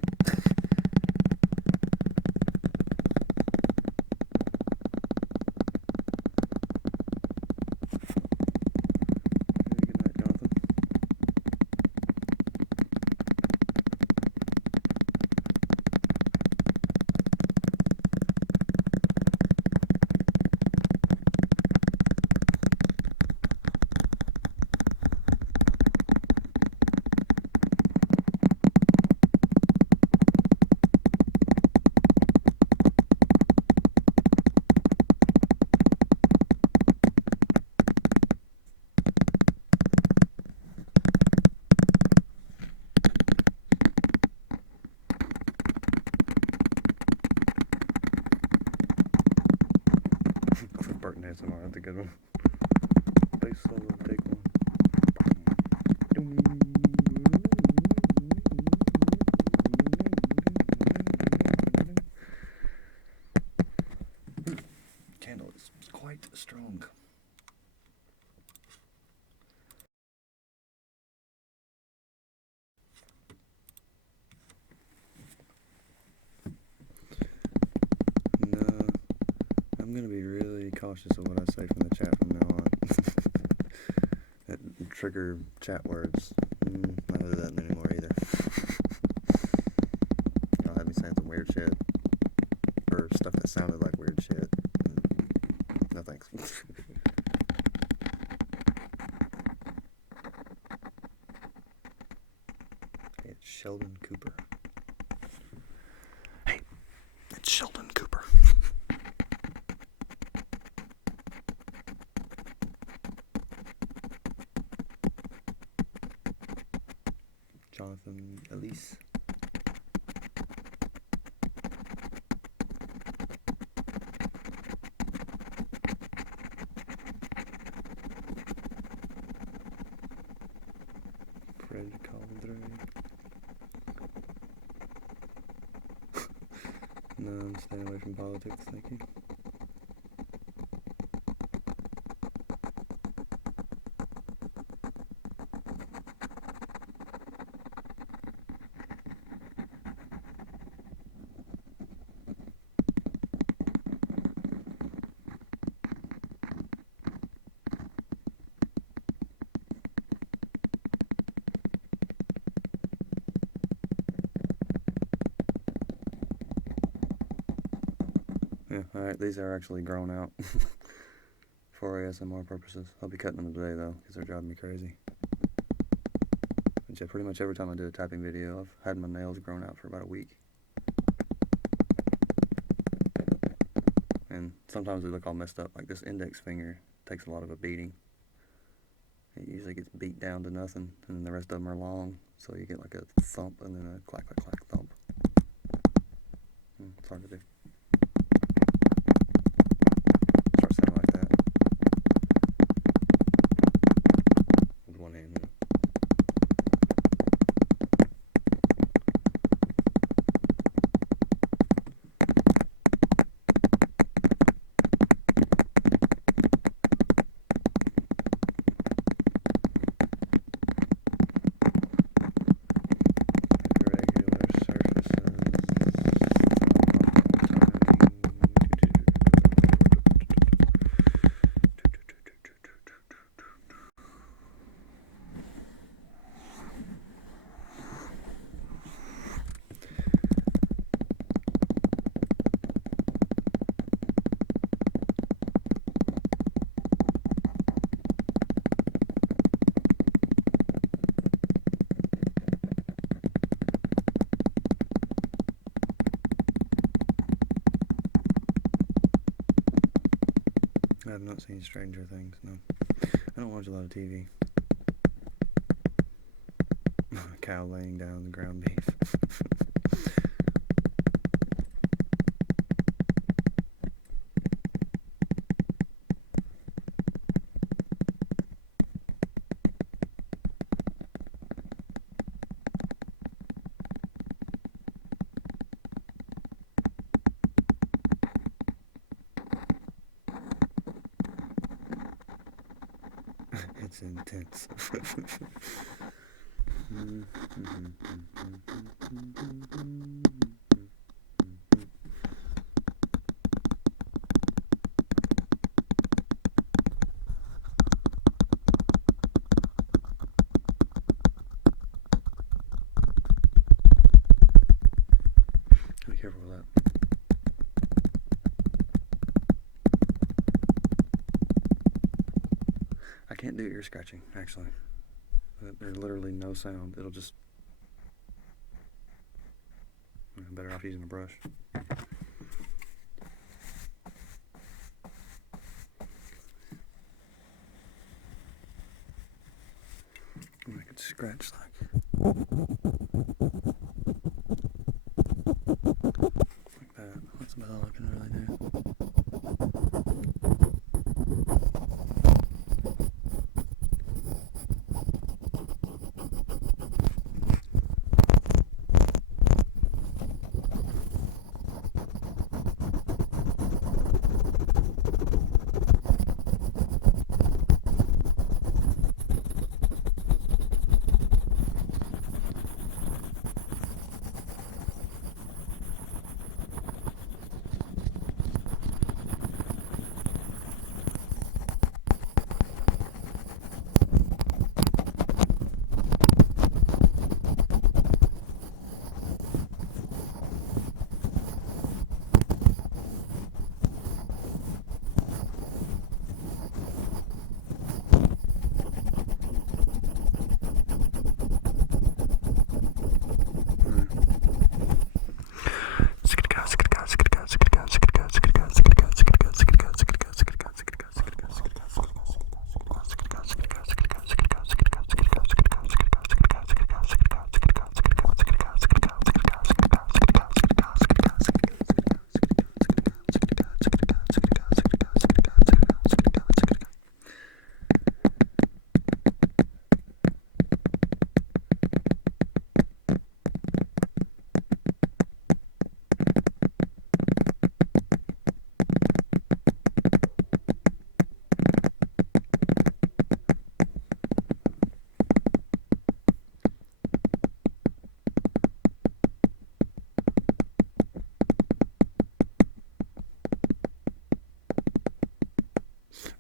Burton ASMR, that's a good one. Bass solo, take one. Candle is quite strong. No, I'm gonna be really cautious of what I say from the chat from now on. That trigger chat words. Not do that anymore either. Y'all had me saying some weird shit. Or stuff that sounded like weird shit. No thanks. It's Sheldon Cooper. Hey, it's Sheldon Cooper. Jonathan Elise. Fred Caldre. No, I'm staying away from politics, thank you. Yeah, alright, these are actually grown out for ASMR purposes. I'll be cutting them today though, because they're driving me crazy. But yeah, pretty much every time I do a tapping video, I've had my nails grown out for about a week. And sometimes they look all messed up, like this index finger takes a lot of a beating. It usually gets beat down to nothing, and then the rest of them are long, so you get like a thump and then a clack, clack, clack thump. It's hard to do. Start sounding like that with one hand. I have not seen Stranger Things, no. I don't watch a lot of TV. A cow laying down the ground beef. It's intense. Be careful with that. I can't do ear scratching, actually. There's literally no sound. It'll just... I'm better off using a brush. I could scratch like that. That's about all I can really do.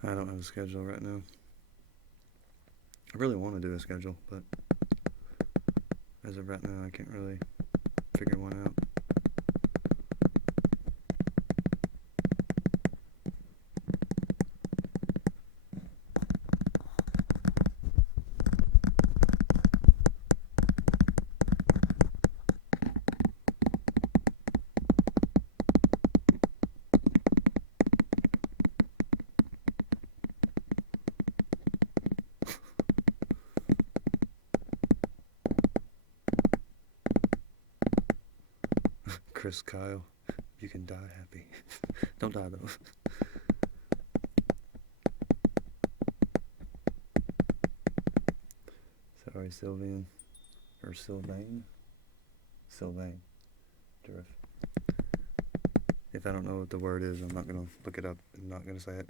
I don't have a schedule right now. I really want to do a schedule, but as of right now, I can't really figure one out. Chris Kyle, you can die happy. Don't die though. Sorry, Sylvian. Or Sylvain? Sylvain. Terrific. If I don't know what the word is, I'm not going to look it up. I'm not going to say it.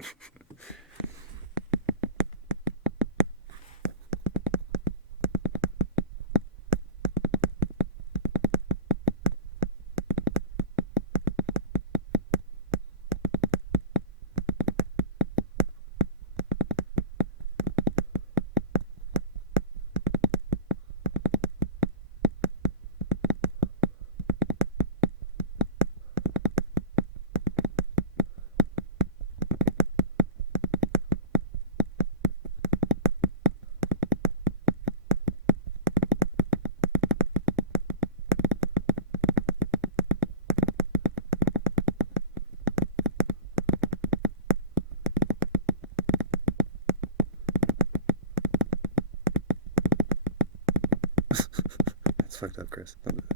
That's fucked up, Chris. Don't do that.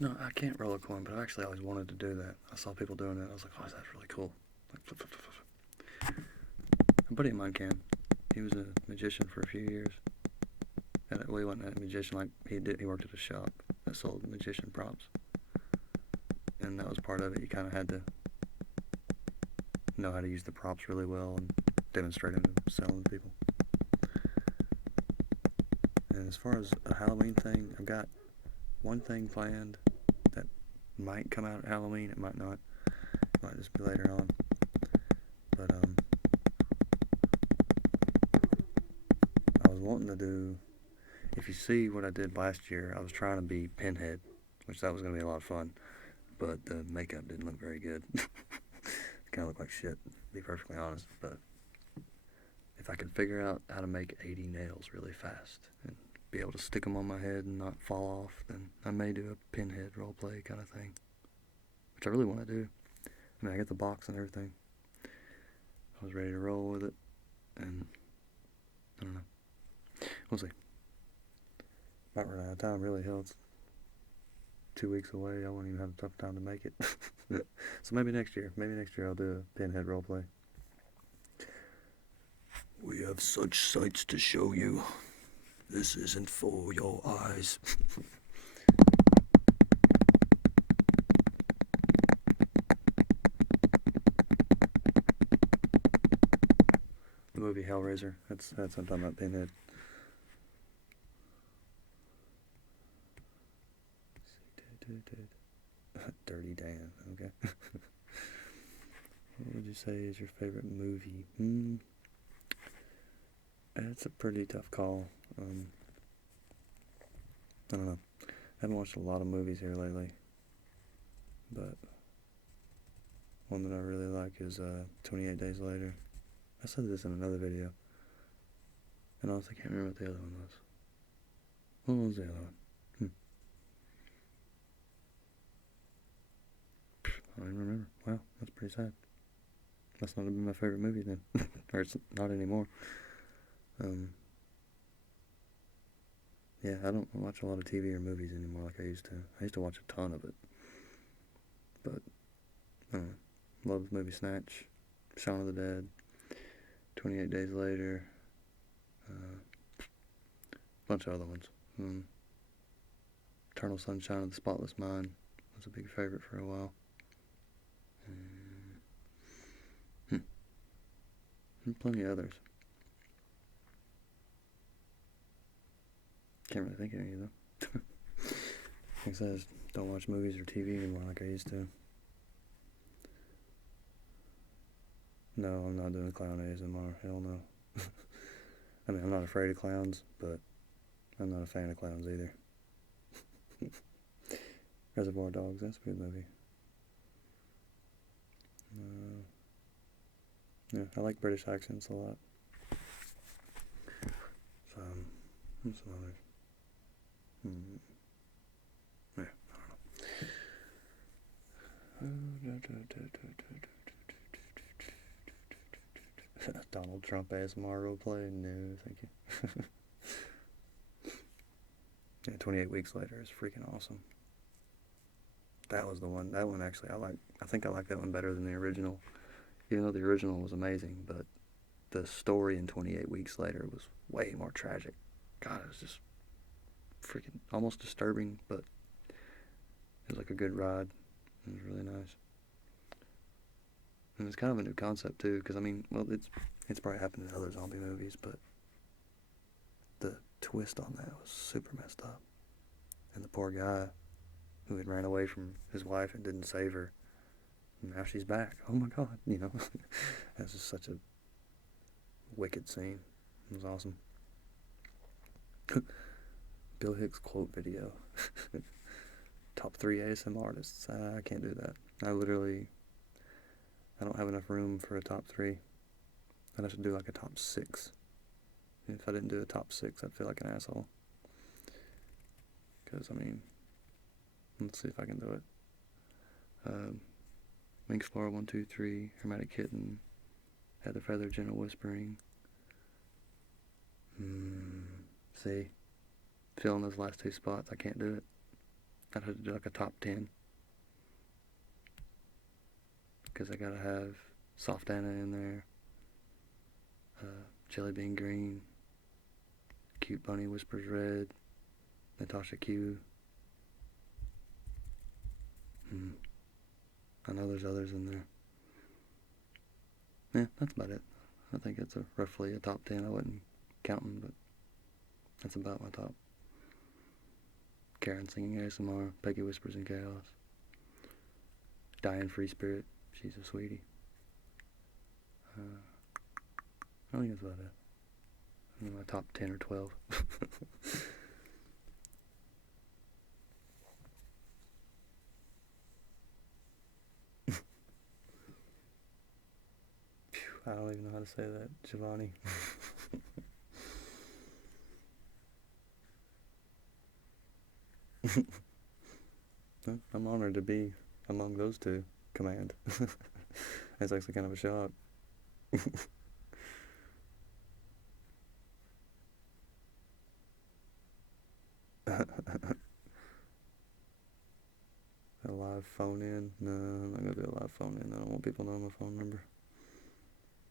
No, I can't roll a coin, but I actually always wanted to do that. I saw people doing it. I was like, oh, that's really cool. Like, flip, flip, flip, flip. A buddy of mine can. He was a magician for a few years. Well, he wasn't a magician. Like he worked at a shop that sold magician props, and that was part of it. You kind of had to know how to use the props really well and demonstrate them and sell them to people. And as far as a Halloween thing, I've got one thing planned that might come out at Halloween. It might not. It might just be later on. But I was wanting to do. If you see what I did last year, I was trying to be Pinhead, which that was going to be a lot of fun. But the makeup didn't look very good. It kind of looked like shit, to be perfectly honest. But if I can figure out how to make 80 nails really fast and be able to stick them on my head and not fall off, then I may do a Pinhead roleplay kind of thing, which I really want to do. I mean, I got the box and everything. I was ready to roll with it, and I don't know. We'll see. About running out of time, really. Hell, it's 2 weeks away. I won't even have a tough time to make it. So maybe next year. Maybe next year I'll do a Pinhead roleplay. We have such sights to show you. This isn't for your eyes. The movie Hellraiser. That's what I'm talking about, Pinhead. Dirty Dan, okay. What would you say is your favorite movie? It's a pretty tough call. I don't know. I haven't watched a lot of movies here lately, but one that I really like is 28 Days Later. I said this in another video, and I honestly can't remember what the other one was. What was the other one? I don't even remember. Wow, that's pretty sad. Must not have been my favorite movie then. Or it's not anymore. Yeah, I don't watch a lot of TV or movies anymore like I used to. I used to watch a ton of it. But, I don't know. Love the movie Snatch, Shaun of the Dead, 28 Days Later, a bunch of other ones. Eternal Sunshine of the Spotless Mind was a big favorite for a while. And plenty of others. Can't really think of any though. Like I said, don't watch movies or TV anymore like I used to. No, I'm not doing clown ASMR. Hell no. I mean, I'm not afraid of clowns, but I'm not a fan of clowns either. Reservoir Dogs, that's a good movie. Yeah, I like British accents a lot. What's some others? Yeah, I don't know. Donald Trump ASMR roleplay? No, thank you. Yeah, 28 Weeks Later is freaking awesome. That was the one. That one actually, I think I like that one better than the original. Even though the original was amazing, but the story in 28 Weeks Later was way more tragic. God, it was just freaking almost disturbing, but it was like a good ride. It was really nice. And it's kind of a new concept too, because I mean, well, it's probably happened in other zombie movies, but the twist on that was super messed up. And the poor guy who had ran away from his wife and didn't save her, and now she's back. Oh my God, you know. That's just such a wicked scene. It was awesome. Bill Hicks quote video. Top 3 ASM artists. I can't do that. I don't have enough room for a top 3. I'd have to do like a top 6. If I didn't do a top 6, I'd feel like an asshole. Because, I mean, let's see if I can do it. Wing Explorer 1, 2, 3, Hermetic Kitten, Had the Feather, Gentle Whispering. See? Filling those last 2 spots, I can't do it. I'd have to do like a top 10. Because I gotta have Soft Anna in there, Jelly Bean Green, Cute Bunny Whispers Red, Natasha Q. I know there's others in there. Yeah, that's about it. I think it's roughly a top 10. I wasn't counting, but that's about my top. Karen singing ASMR, Peggy Whispers in Chaos, Diane Free Spirit, she's a sweetie. I think that's about it. I think my top 10 or 12. I don't even know how to say that, Giovanni. I'm honored to be among those 2. Command. That's actually kind of a shock. A live phone in? No, I'm not gonna do a live phone in. I don't want people knowing my phone number.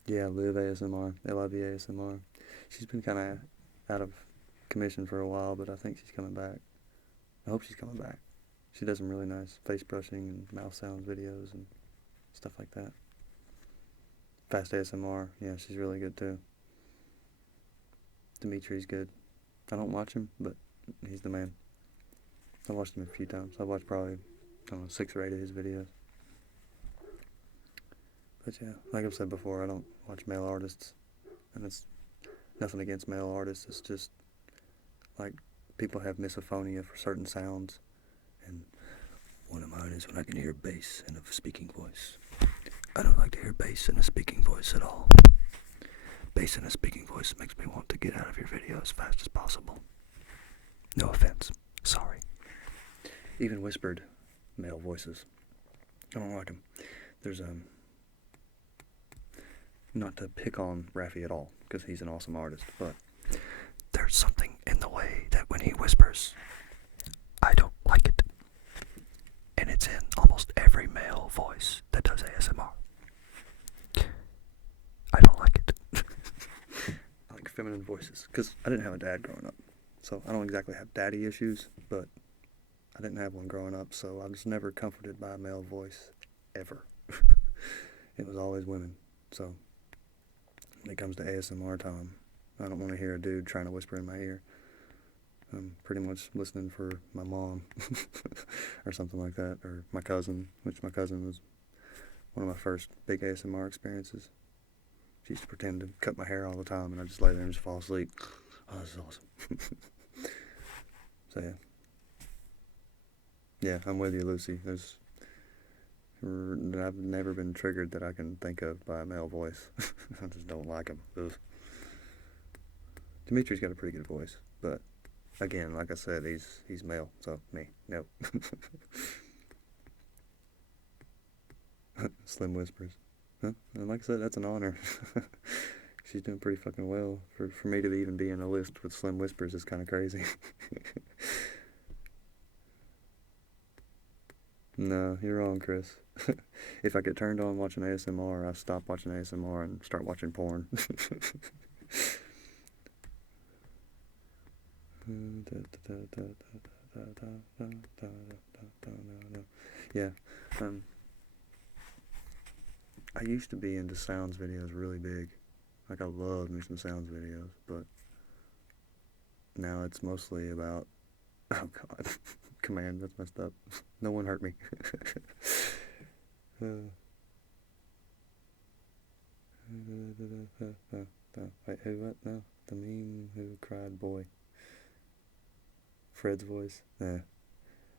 Yeah, Liv ASMR. LIV ASMR. She's been kind of out of commission for a while, but I think she's coming back. I hope she's coming back. She does some really nice face brushing and mouth sounds videos and stuff like that. Fast ASMR. Yeah, she's really good too. Dimitri's good. I don't watch him, but he's the man. I watched him a few times. I watched probably, I don't know, 6 or 8 of his videos. But yeah, like I've said before, I don't watch male artists. And it's nothing against male artists. It's just, like, people have misophonia for certain sounds. And one of mine is when I can hear bass in a speaking voice. I don't like to hear bass in a speaking voice at all. Bass in a speaking voice makes me want to get out of your video as fast as possible. No offense. Sorry. Even whispered male voices. I don't like them. There's, not to pick on Raffi at all, because he's an awesome artist, but there's something in the way that when he whispers, I don't like it. And it's in almost every male voice that does ASMR. I don't like it. I like feminine voices, because I didn't have a dad growing up, so I don't exactly have daddy issues, but I didn't have one growing up, so I was never comforted by a male voice, ever. It was always women, so when it comes to ASMR time, I don't want to hear a dude trying to whisper in my ear. I'm pretty much listening for my mom or something like that, or my cousin, which my cousin was one of my first big ASMR experiences. She used to pretend to cut my hair all the time, and I just lay there and just fall asleep. Oh, this is awesome. So yeah. Yeah, I'm with you, Lucy. I've never been triggered that I can think of by a male voice. I just don't like him. Ugh. Dimitri's got a pretty good voice, but again, like I said, he's male, so me, no. Slim whispers. Huh? And like I said, that's an honor. She's doing pretty fucking well. For me to even be in a list with Slim Whispers is kind of crazy. No, you're wrong, Chris. If I get turned on watching ASMR, I stop watching ASMR and start watching porn. Yeah. I used to be into sounds videos really big. Like, I love me some sounds videos, but now it's mostly about, oh god, command, that's messed up. No one hurt me. Wait, who, what? No, the meme who cried boy. Fred's voice? Nah, I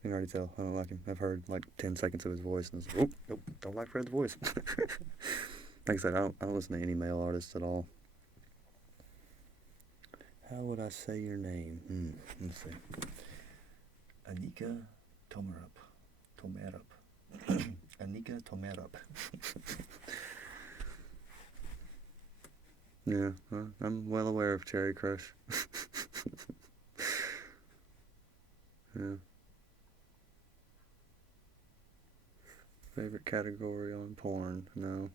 can already tell. I don't like him. I've heard like 10 seconds of his voice and it's like, oh, nope, don't like Fred's voice. Like I said, I don't listen to any male artists at all. How would I say your name? Let's see. Anika Tomerup. Anika Tomerup. Yeah, I'm well aware of Cherry Crush. Yeah. Favorite category on porn? No.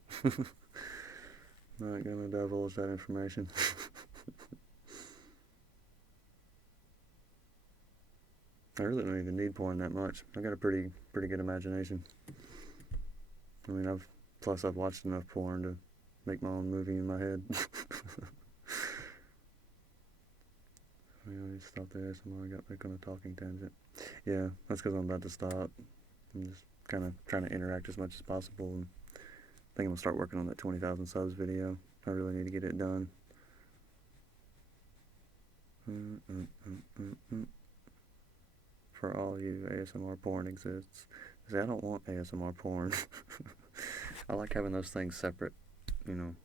Not gonna divulge that information. I really don't even need porn that much. I got a pretty good imagination. I mean, I've watched enough porn to make my own movie in my head. I just stopped there. Someone got back on a talking tangent. Yeah, that's because I'm about to stop. I'm just kind of trying to interact as much as possible. And I think I'm going to start working on that 20,000 subs video. I really need to get it done. For all you, ASMR porn exists. See, I don't want ASMR porn. I like having those things separate, you know.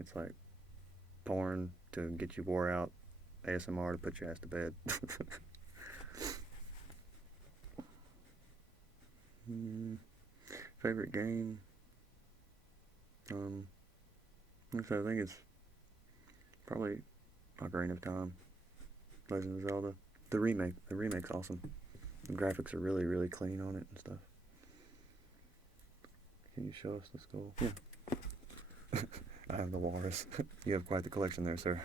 It's like porn to get you wore out, ASMR to put your ass to bed. Favorite game? I think it's probably Ocarina of Time, Legend of Zelda. The remake's awesome. The graphics are really clean on it and stuff. Can you show us the skull? Yeah. I have the walrus. You have quite the collection there, sir.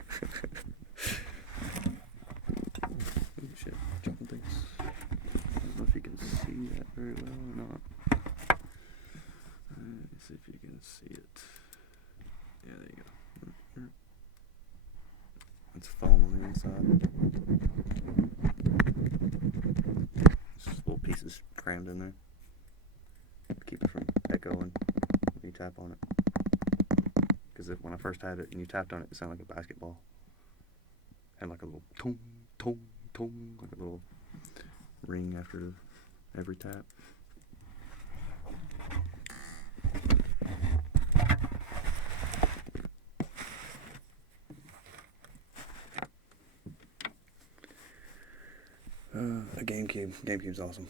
Oh shit, jumping things. I don't know if you can see that very well or not. Let me see if you can see it. Yeah, there you go. It's foam on the inside. It's just little pieces crammed in there. Keep it from echoing when you tap on it. Because when I first had it and you tapped on it, it sounded like a basketball. Had like a little tong, tong, tong, like a little ring after every tap. A GameCube. GameCube's awesome.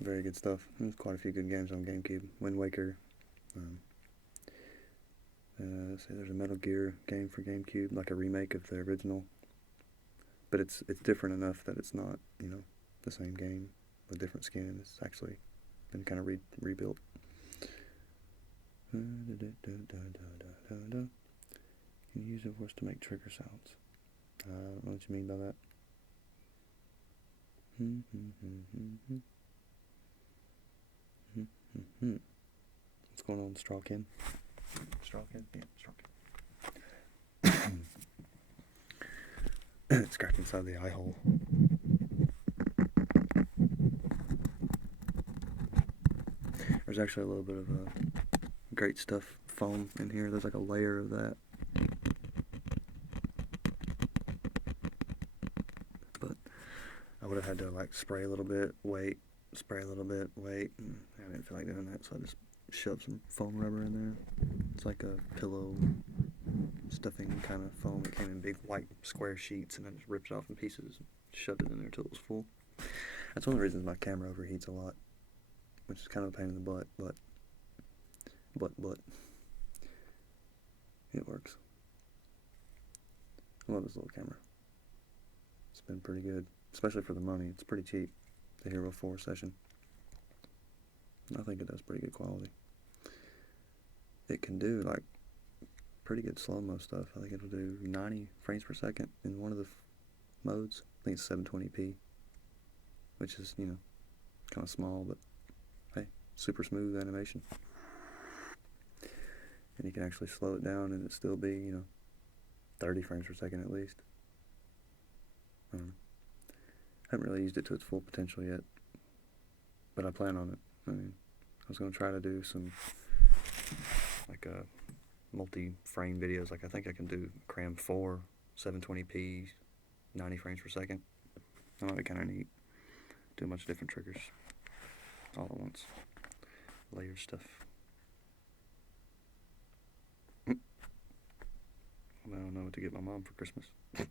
Very good stuff. There's quite a few good games on GameCube. Wind Waker. Say there's a Metal Gear game for GameCube, like a remake of the original. But it's different enough that it's not, you know, the same game with different skin. It's actually been kind of rebuilt. Can you use your voice to make trigger sounds? I don't know what you mean by that. What's going on, Strawkin? Strawkin? Yeah, Strawkin. It's cracked inside the eye hole. There's actually a little bit of great stuff foam in here. There's like a layer of that. But I would have had to like spray a little bit, wait, spray a little bit, wait. And I didn't feel like doing that, so I just shoved some foam rubber in there. It's like a pillow stuffing kind of foam. It came in big white square sheets, and I just ripped it off in pieces and shoved it in there till it was full. That's one of the reasons my camera overheats a lot, which is kind of a pain in the butt, but it works. I love this little camera. It's been pretty good, especially for the money. It's pretty cheap, the Hero 4 session. I think it does pretty good quality. It can do like pretty good slow-mo stuff. I think it'll do 90 frames per second in one of the modes. I think it's 720p, which is, kind of small, but hey, super smooth animation. And you can actually slow it down and it still be, 30 frames per second at least. I haven't really used it to its full potential yet, but I plan on it. I was going to try to do some, like, multi-frame videos. Like, I think I can cram 4 720p, 90 frames per second. That might be kind of neat. Do a bunch of different triggers all at once. Layered stuff. I don't know what to get my mom for Christmas. Don't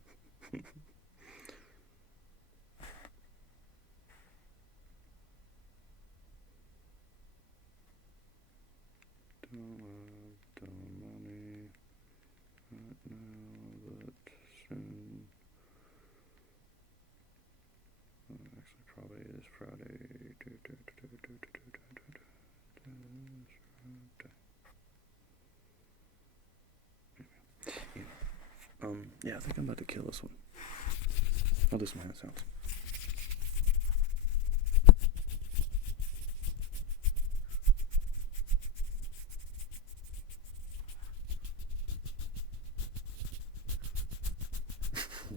want the money right now, but soon. Actually, probably is Friday. Yeah, I think I'm about to kill this one. I'll do some hand sounds.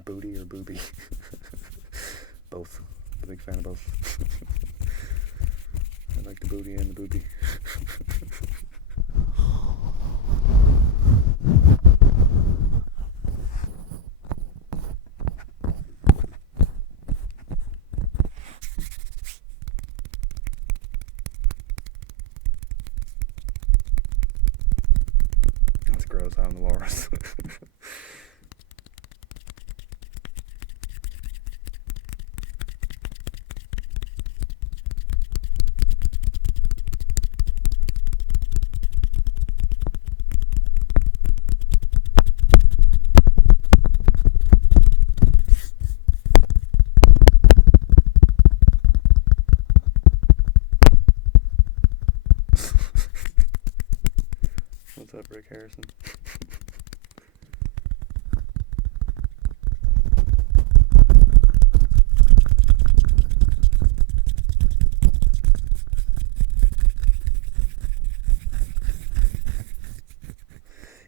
Booty or booby? Both. I'm a big fan of both. I like the booty and the booby. That's gross. I'm the walrus. What's up, Rick Harrison?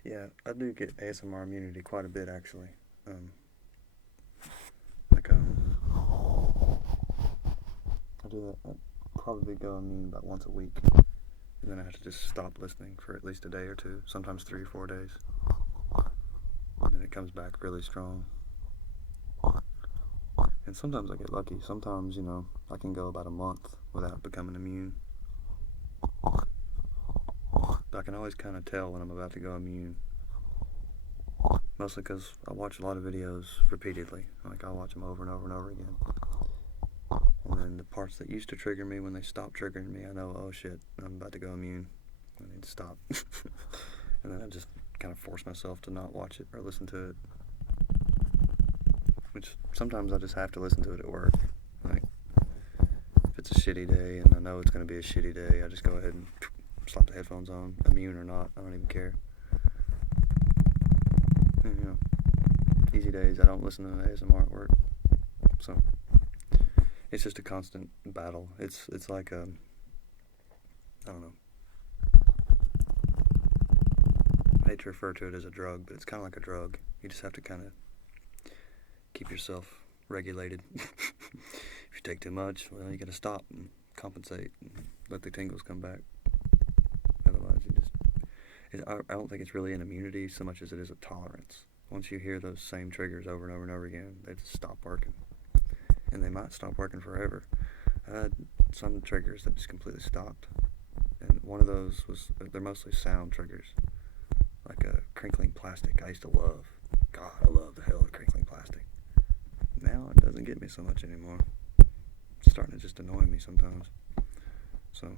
Yeah, I do get ASMR immunity quite a bit, actually. I do that. I probably go immune about once a week. And then I have to just stop listening for at least a day or two, sometimes 3 or 4 days. And then it comes back really strong. And sometimes I get lucky. Sometimes, I can go about a month without becoming immune. But I can always kind of tell when I'm about to go immune. Mostly because I watch a lot of videos repeatedly. Like, I'll watch them over and over and over again. And then the parts that used to trigger me, when they stop triggering me, I know, oh shit, I'm about to go immune. I need to stop. And then I just kind of force myself to not watch it or listen to it. Which sometimes I just have to listen to it at work. Like, if it's a shitty day and I know it's going to be a shitty day, I just go ahead and slap the headphones on, immune or not, I don't even care. And, easy days, I don't listen to ASMR at work. So, it's just a constant battle. It's like I don't know. I hate to refer to it as a drug, but it's kind of like a drug. You just have to kind of keep yourself regulated. If you take too much, well, you gotta stop and compensate and let the tingles come back. Otherwise, I don't think it's really an immunity so much as it is a tolerance. Once you hear those same triggers over and over and over again, they just stop working. And they might stop working forever. I had some triggers that just completely stopped. And one of those was, they're mostly sound triggers. Like a crinkling plastic I used to love. God, I love the hell of crinkling plastic. Now it doesn't get me so much anymore. It's starting to just annoy me sometimes. So,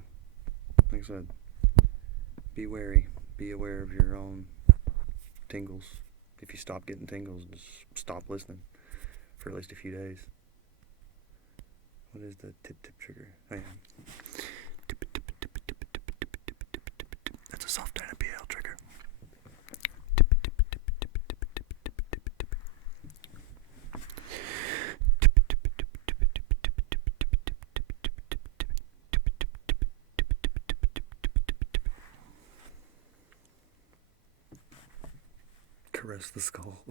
like I said, be wary. Be aware of your own tingles. If you stop getting tingles, just stop listening for at least a few days. What is the tip trigger? Oh, yeah. That's a soft NPL trigger. Caress the skull.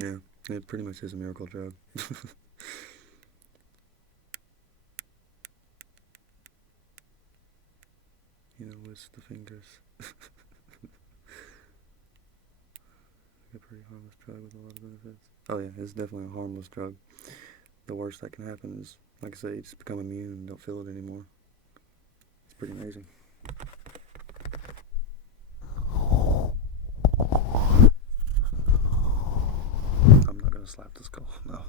Yeah, it pretty much is a miracle drug. What's the fingers? A pretty harmless drug with a lot of benefits. Oh yeah, it's definitely a harmless drug. The worst that can happen is, like I say, you just become immune and don't feel it anymore. It's pretty amazing. I'm not gonna slap the skull, no.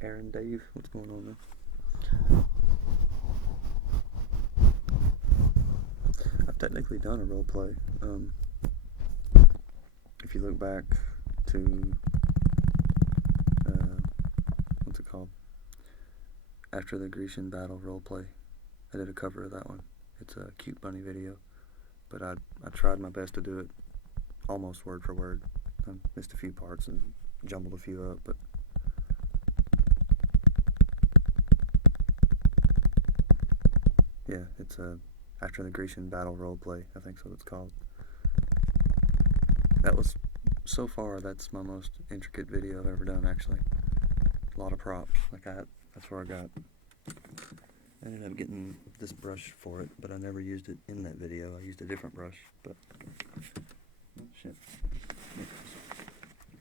Aaron, Dave, what's going on there? I've technically done a role play. If you look back to what's it called? After the Grecian Battle role play, I did a cover of that one. It's a cute bunny video, but I tried my best to do it almost word for word. I missed a few parts and jumbled a few up, but yeah, it's After the Grecian Battle roleplay, I think so it's called. That was, so far, that's my most intricate video I've ever done, actually. A lot of props, that's where I got. I ended up getting this brush for it, but I never used it in that video. I used a different brush, but, oh shit.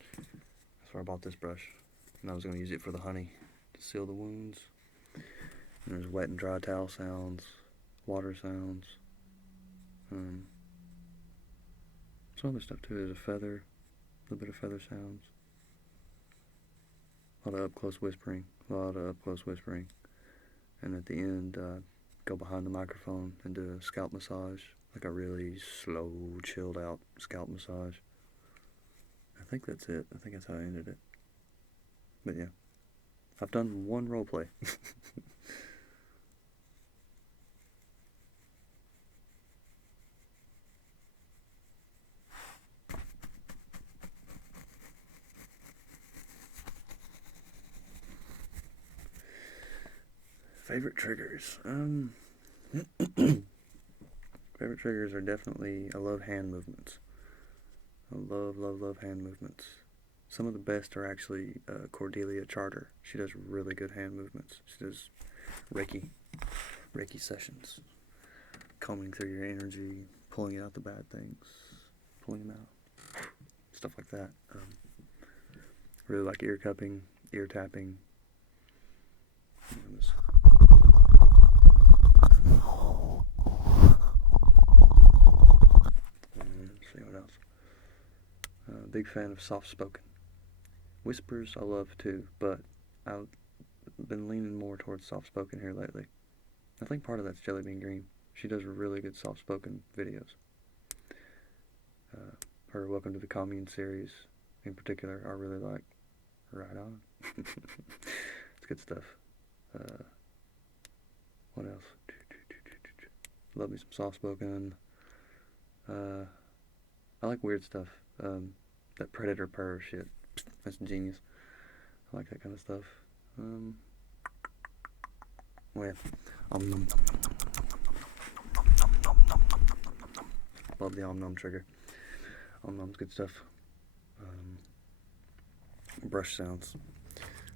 That's where I bought this brush, and I was going to use it for the honey, to seal the wounds. And there's wet and dry towel sounds, water sounds, some other stuff too. There's a feather, a little bit of feather sounds, a lot of up-close whispering, and at the end, go behind the microphone and do a scalp massage, like a really slow, chilled out scalp massage. I think that's it. I think that's how I ended it. But yeah, I've done one role play. Favorite triggers. Favorite triggers are definitely, I love hand movements. I love hand movements. Some of the best are actually Cordelia Charter. She does really good hand movements. She does Reiki sessions. Combing through your energy, pulling out the bad things, pulling them out. Stuff like that. Really like ear cupping, ear tapping. Let's see what else. Big fan of soft spoken. Whispers I love too, but I've been leaning more towards soft spoken here lately. I think part of that's Jelly Bean Green. She does really good soft spoken videos. Her Welcome to the Commune series in particular, I really like. Right on. It's good stuff. What else? Love me some soft-spoken. I like weird stuff. That predator purr shit. That's genius. I like that kind of stuff. Oh yeah. Love the om nom trigger. Om nom's good stuff. Brush sounds.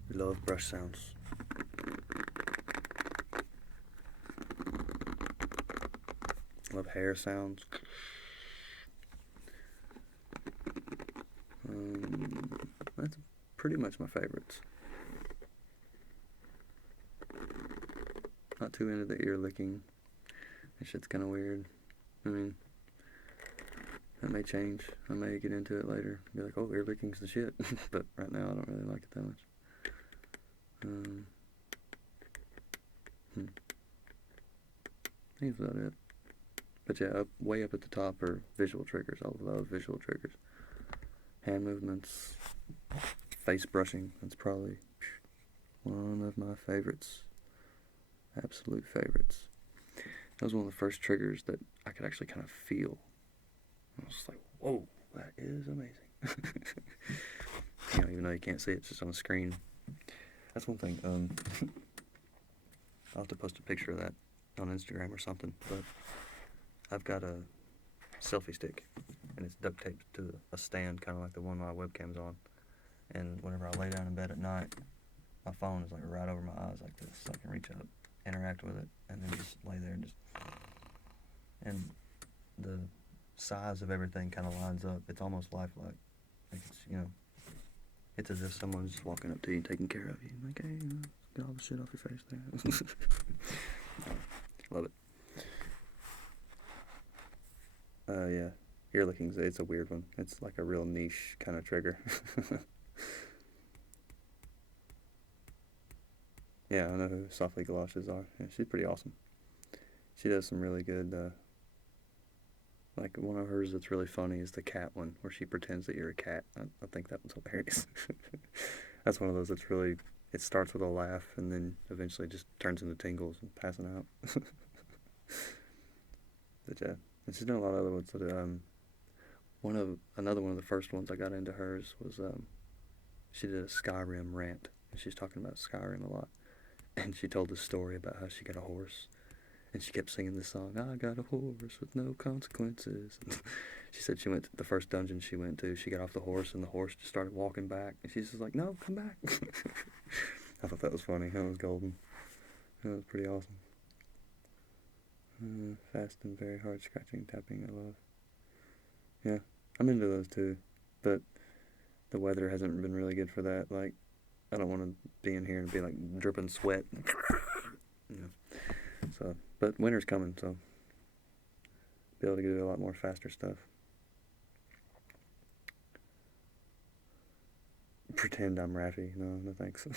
We love brush sounds. Love hair sounds. That's pretty much my favorites. Not too into the ear licking. That shit's kind of weird. I mean, that may change. I may get into it later. Be like, oh, ear licking's the shit. But right now, I don't really like it that much. I think that's about it. But yeah, way up at the top are visual triggers. I love visual triggers. Hand movements, face brushing. That's probably one of my favorites. Absolute favorites. That was one of the first triggers that I could actually kind of feel. I was like, whoa, that is amazing. Even though you can't see it, it's just on the screen. That's one thing. I'll have to post a picture of that on Instagram or something. But I've got a selfie stick, and it's duct taped to a stand, kind of like the one my webcam's on. And whenever I lay down in bed at night, my phone is like right over my eyes like this, so I can reach up, interact with it, and then just lay there and just. And the size of everything kind of lines up. It's almost lifelike. Like it's, it's as if someone's just walking up to you and taking care of you. Like, hey, get all the shit off your face there. Love it. Yeah, ear licking's, it's a weird one. It's like a real niche kind of trigger. Yeah, I know who Softly Galoshes are. Yeah, she's pretty awesome. She does some really good, like one of hers that's really funny is the cat one, where she pretends that you're a cat. I think that was hilarious. That's one of those that's really, it starts with a laugh and then eventually just turns into tingles and passing out. But yeah, and she's done a lot of other ones. That, another one of the first ones I got into hers was she did a Skyrim rant, and she's talking about Skyrim a lot. And she told this story about how she got a horse, and she kept singing this song, I got a horse with no consequences. She said she went to the first dungeon she went to, she got off the horse, and the horse just started walking back, and she's just like, no, come back. I thought that was funny. That was golden. That was pretty awesome. Fast and very hard scratching, tapping, I love. Yeah, I'm into those too, but the weather hasn't been really good for that. Like, I don't want to be in here and be like dripping sweat. So, but winter's coming, so be able to do a lot more faster stuff. Pretend I'm Raffy. No thanks.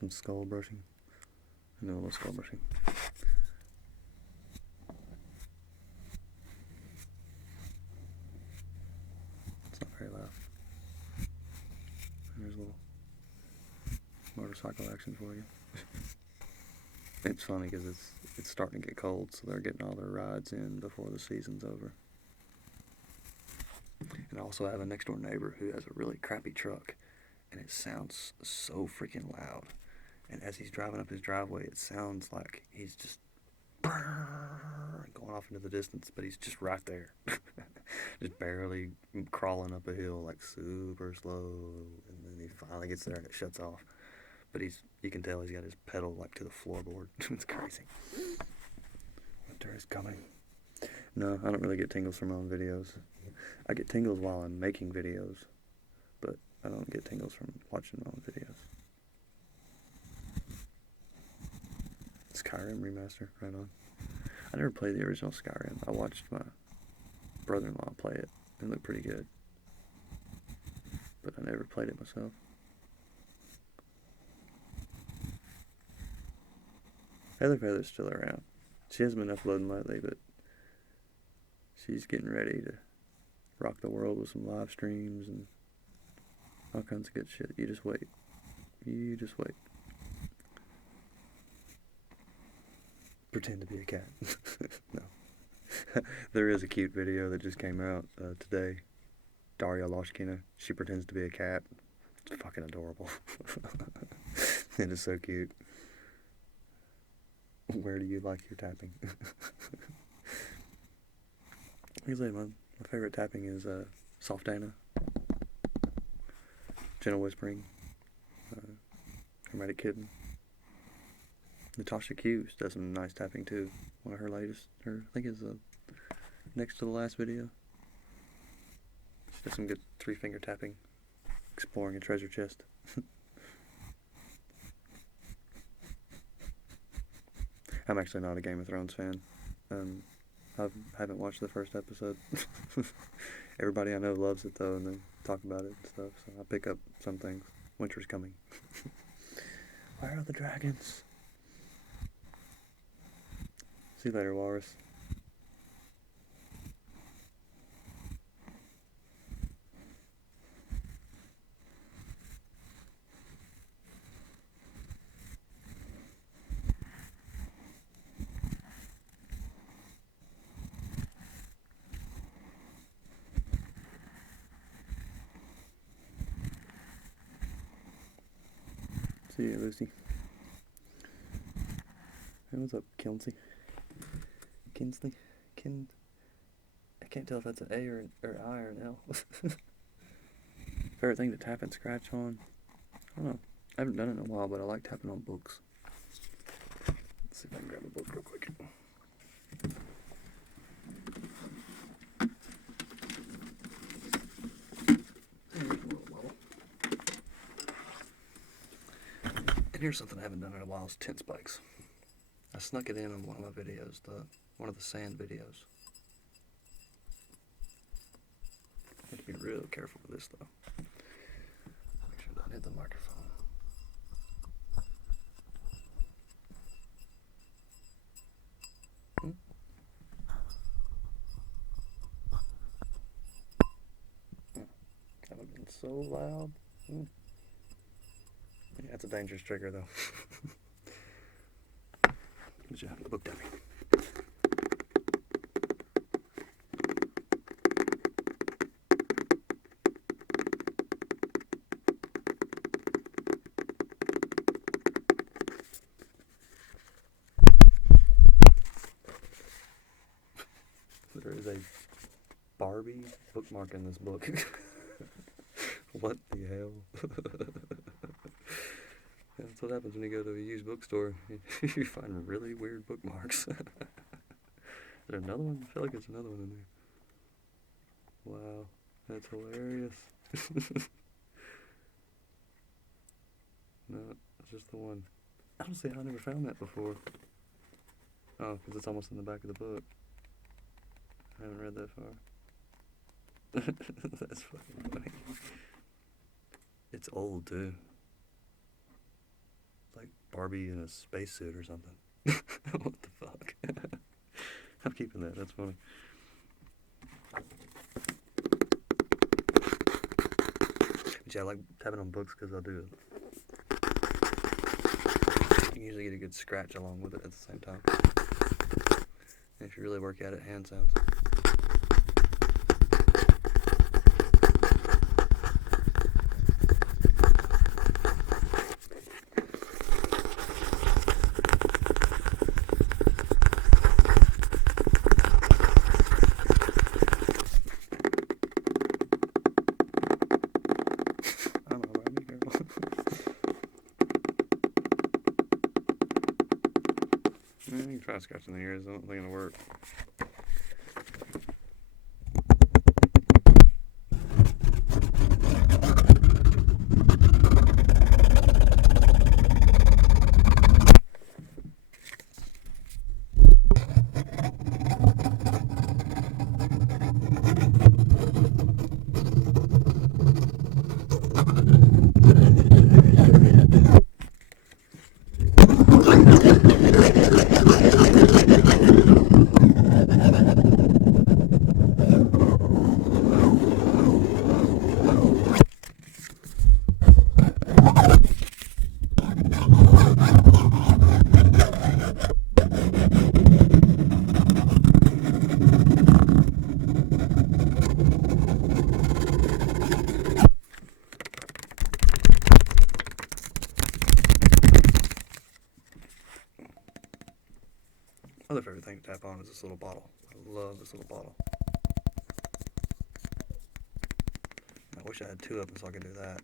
Some skull brushing. I know a little skull brushing. It's not very loud. There's a little motorcycle action for you. It's funny because it's starting to get cold, so they're getting all their rides in before the season's over. And I also have a next door neighbor who has a really crappy truck, and it sounds so freaking loud. And as he's driving up his driveway, it sounds like he's just going off into the distance, but he's just right there. Just barely crawling up a hill, like super slow, and then he finally gets there and it shuts off. But you can tell he's got his pedal like to the floorboard. It's crazy. Winter is coming. No, I don't really get tingles from my own videos. I get tingles while I'm making videos, but I don't get tingles from watching my own videos. Skyrim remaster, right on. I never played the original Skyrim. I watched my brother-in-law play it. It looked pretty good, but I never played it myself. Heather Feather's still around. She hasn't been uploading lately, but she's getting ready to rock the world with some live streams and all kinds of good shit. You just wait. You just wait. pretend to be a cat. No. There is a cute video that just came out today. Daria Loshkina. She pretends to be a cat. It's fucking adorable. It is so cute. Where do you like your tapping? Usually my favorite tapping is soft Dana, gentle whispering, hermetic kitten. Natasha Q's does some nice tapping too. One of her latest, I think is next to the last video. She does some good 3-finger tapping, exploring a treasure chest. I'm actually not a Game of Thrones fan. I haven't watched the first episode. Everybody I know loves it though, and they talk about it and stuff, so I pick up some things. Winter's coming. Where are the dragons? See you later, Walrus. See you, Lucy. Hey, what's up, Kinsley? Kinsley? I can't tell if that's an A or I or an L. Favorite thing to tap and scratch on? I don't know. I haven't done it in a while, but I like tapping on books. Let's see if I can grab a book real quick. Here's something I haven't done in a while, is tent spikes. I snuck it in on one of my videos, one of the sand videos. I have to be real careful with this though. Make sure I don't hit the microphone. That would have been so loud. Yeah, it's a dangerous trigger though. But you have a book tapping. There is a Barbie bookmark in this book. What the hell? That's what happens when you go to a used bookstore. You find really weird bookmarks. Is there another one? I feel like there's another one in there. Wow, that's hilarious. No, it's just the one. I don't see how I never found that before. Oh, because it's almost in the back of the book. I haven't read that far. That's fucking funny. It's old too. Like Barbie in a spacesuit or something. What the fuck? I'm keeping that. That's funny. But yeah, I like tapping on books because I'll do it. You can usually get a good scratch along with it at the same time. And if you really work at it, hand sounds. You can try scratching the ears, I don't think it'll work. Other favorite thing to tap on is this little bottle. I love this little bottle. I wish I had two of them so I could do that.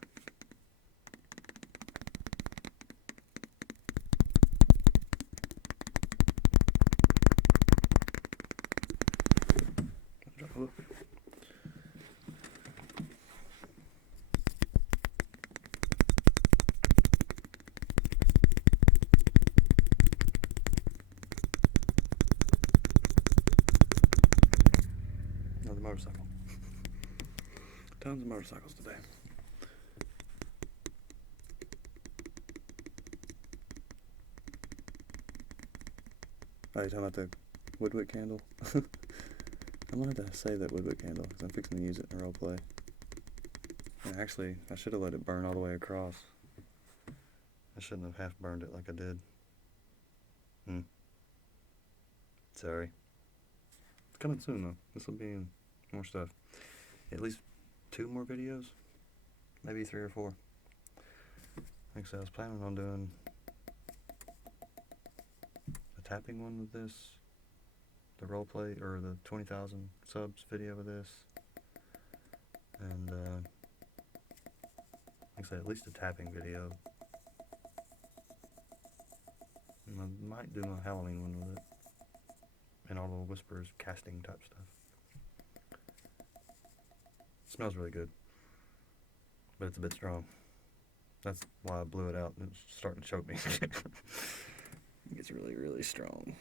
Drop a book. Another motorcycle. Tons of motorcycles today. Oh, you talking about the woodwick candle? I'm gonna have to save that woodwick candle because I'm fixing to use it in a role play. And actually, I should have let it burn all the way across. I shouldn't have half burned it like I did. Sorry. It's coming soon though. This will be in more stuff. At least 2 more videos, maybe 3 or 4. Like I said, I was planning on doing a tapping one with this, the roleplay, or the 20,000 subs video with this, and like I said, at least a tapping video. And I might do a Halloween one with it, and all the whispers, casting type stuff. It smells really good, but it's a bit strong. That's why I blew it out, and it's starting to choke me. It gets really, really strong.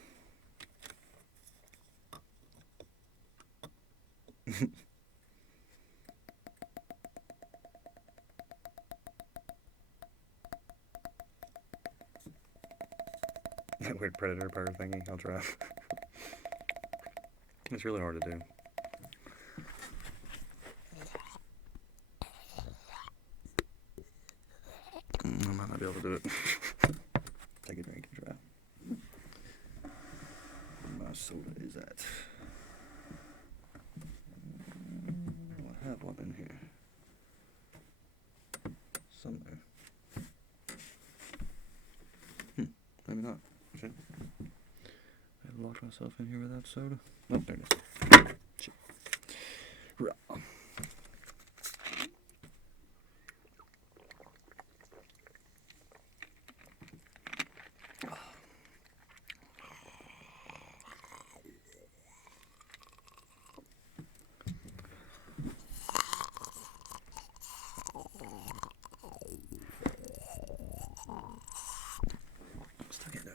That weird predator purr thingy, I'll try. It's really hard to do. I might not be able to do it. Take a drink and try. Where my soda is at. I have one in here. Somewhere. Maybe not. Shit. I locked myself in here without soda. Oh, there it is. Shit. Right. Still get that.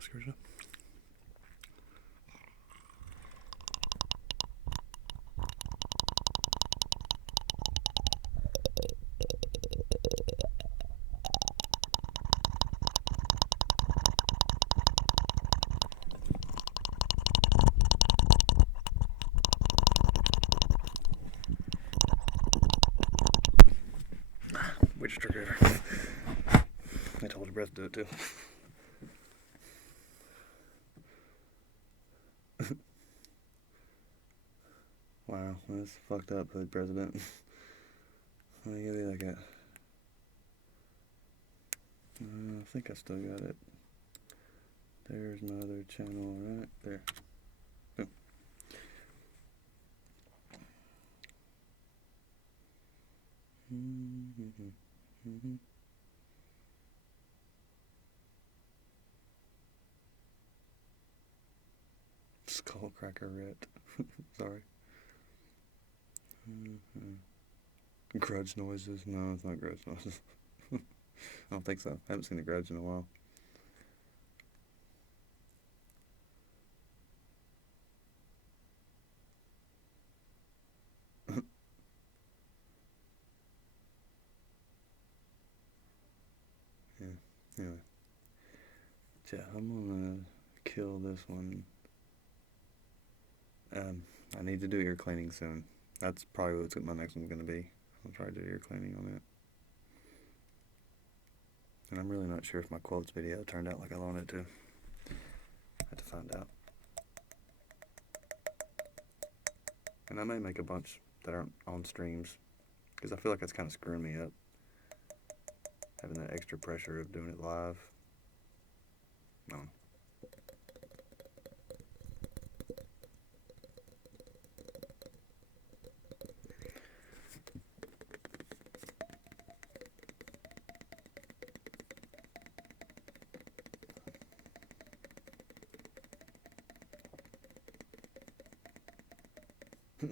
Screws up. Which trigger? I told your breath to do it too. Wow, that's fucked up, hood president. Let me give you like a. I think I still got it. There's my other channel right there. Boom. Skullcracker Rit. Sorry. Grudge noises. No, it's not grudge noises. I don't think so. I haven't seen the grudge in a while. Anyway. Yeah, I'm gonna kill this one. I need to do ear cleaning soon. That's probably what my next one's gonna be. I'll try to do ear cleaning on it. And I'm really not sure if my quotes video turned out like I wanted it to. I have to find out. And I may make a bunch that aren't on streams, because I feel like that's kind of screwing me up. Having that extra pressure of doing it live. No.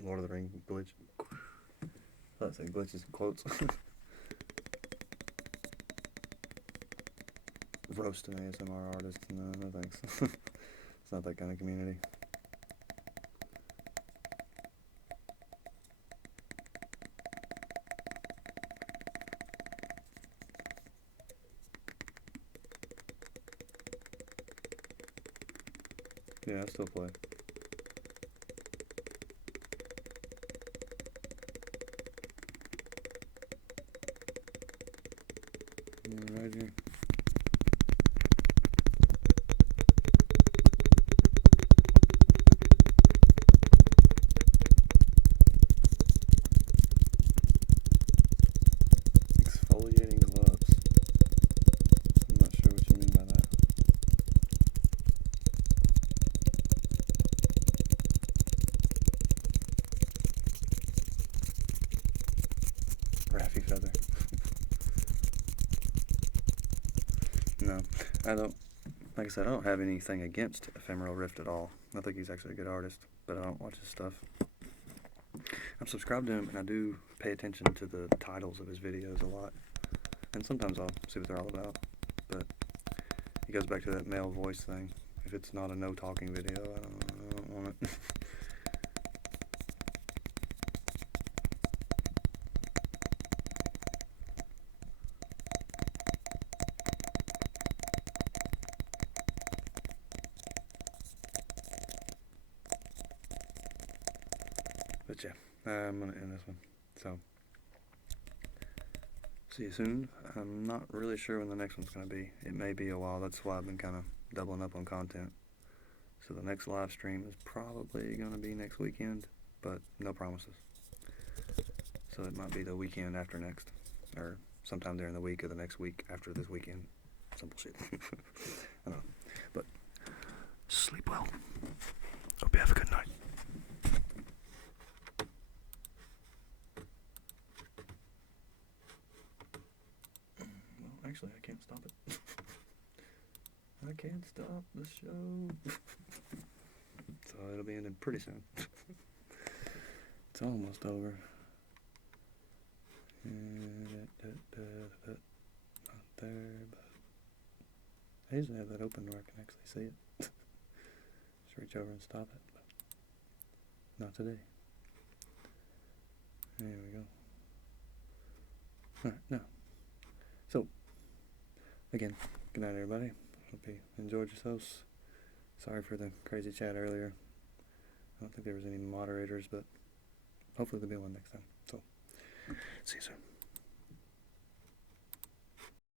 Lord of the Rings glitch. Let's say glitches and quotes. Roast an ASMR artist. No thanks. It's not that kind of community. Yeah, I still play. Right here. Exfoliating gloves. I'm not sure what you mean by that. Raffy feather. No, I don't. Like I said, I don't have anything against Ephemeral Rift at all. I think he's actually a good artist, but I don't watch his stuff. I'm subscribed to him, and I do pay attention to the titles of his videos a lot. And sometimes I'll see what they're all about. But he goes back to that male voice thing. If it's not a no talking video, I don't want it. But yeah, I'm going to end this one. So, see you soon. I'm not really sure when the next one's going to be. It may be a while. That's why I've been kind of doubling up on content. So the next live stream is probably going to be next weekend, but no promises. So it might be the weekend after next, or sometime during the week of the next week after this weekend. Simple shit. I don't know. But sleep well. Hope you have a good night. Well, actually, I can't stop it. I can't stop the show. So it'll be ending pretty soon. It's almost over. Not there, but I usually have that open where I can actually see it. Just reach over and stop it, but not today. There we go. Alright, now. So, again, good night everybody. Hope you enjoyed yourselves. Sorry for the crazy chat earlier. I don't think there was any moderators, but hopefully there'll be one next time. So, see you soon.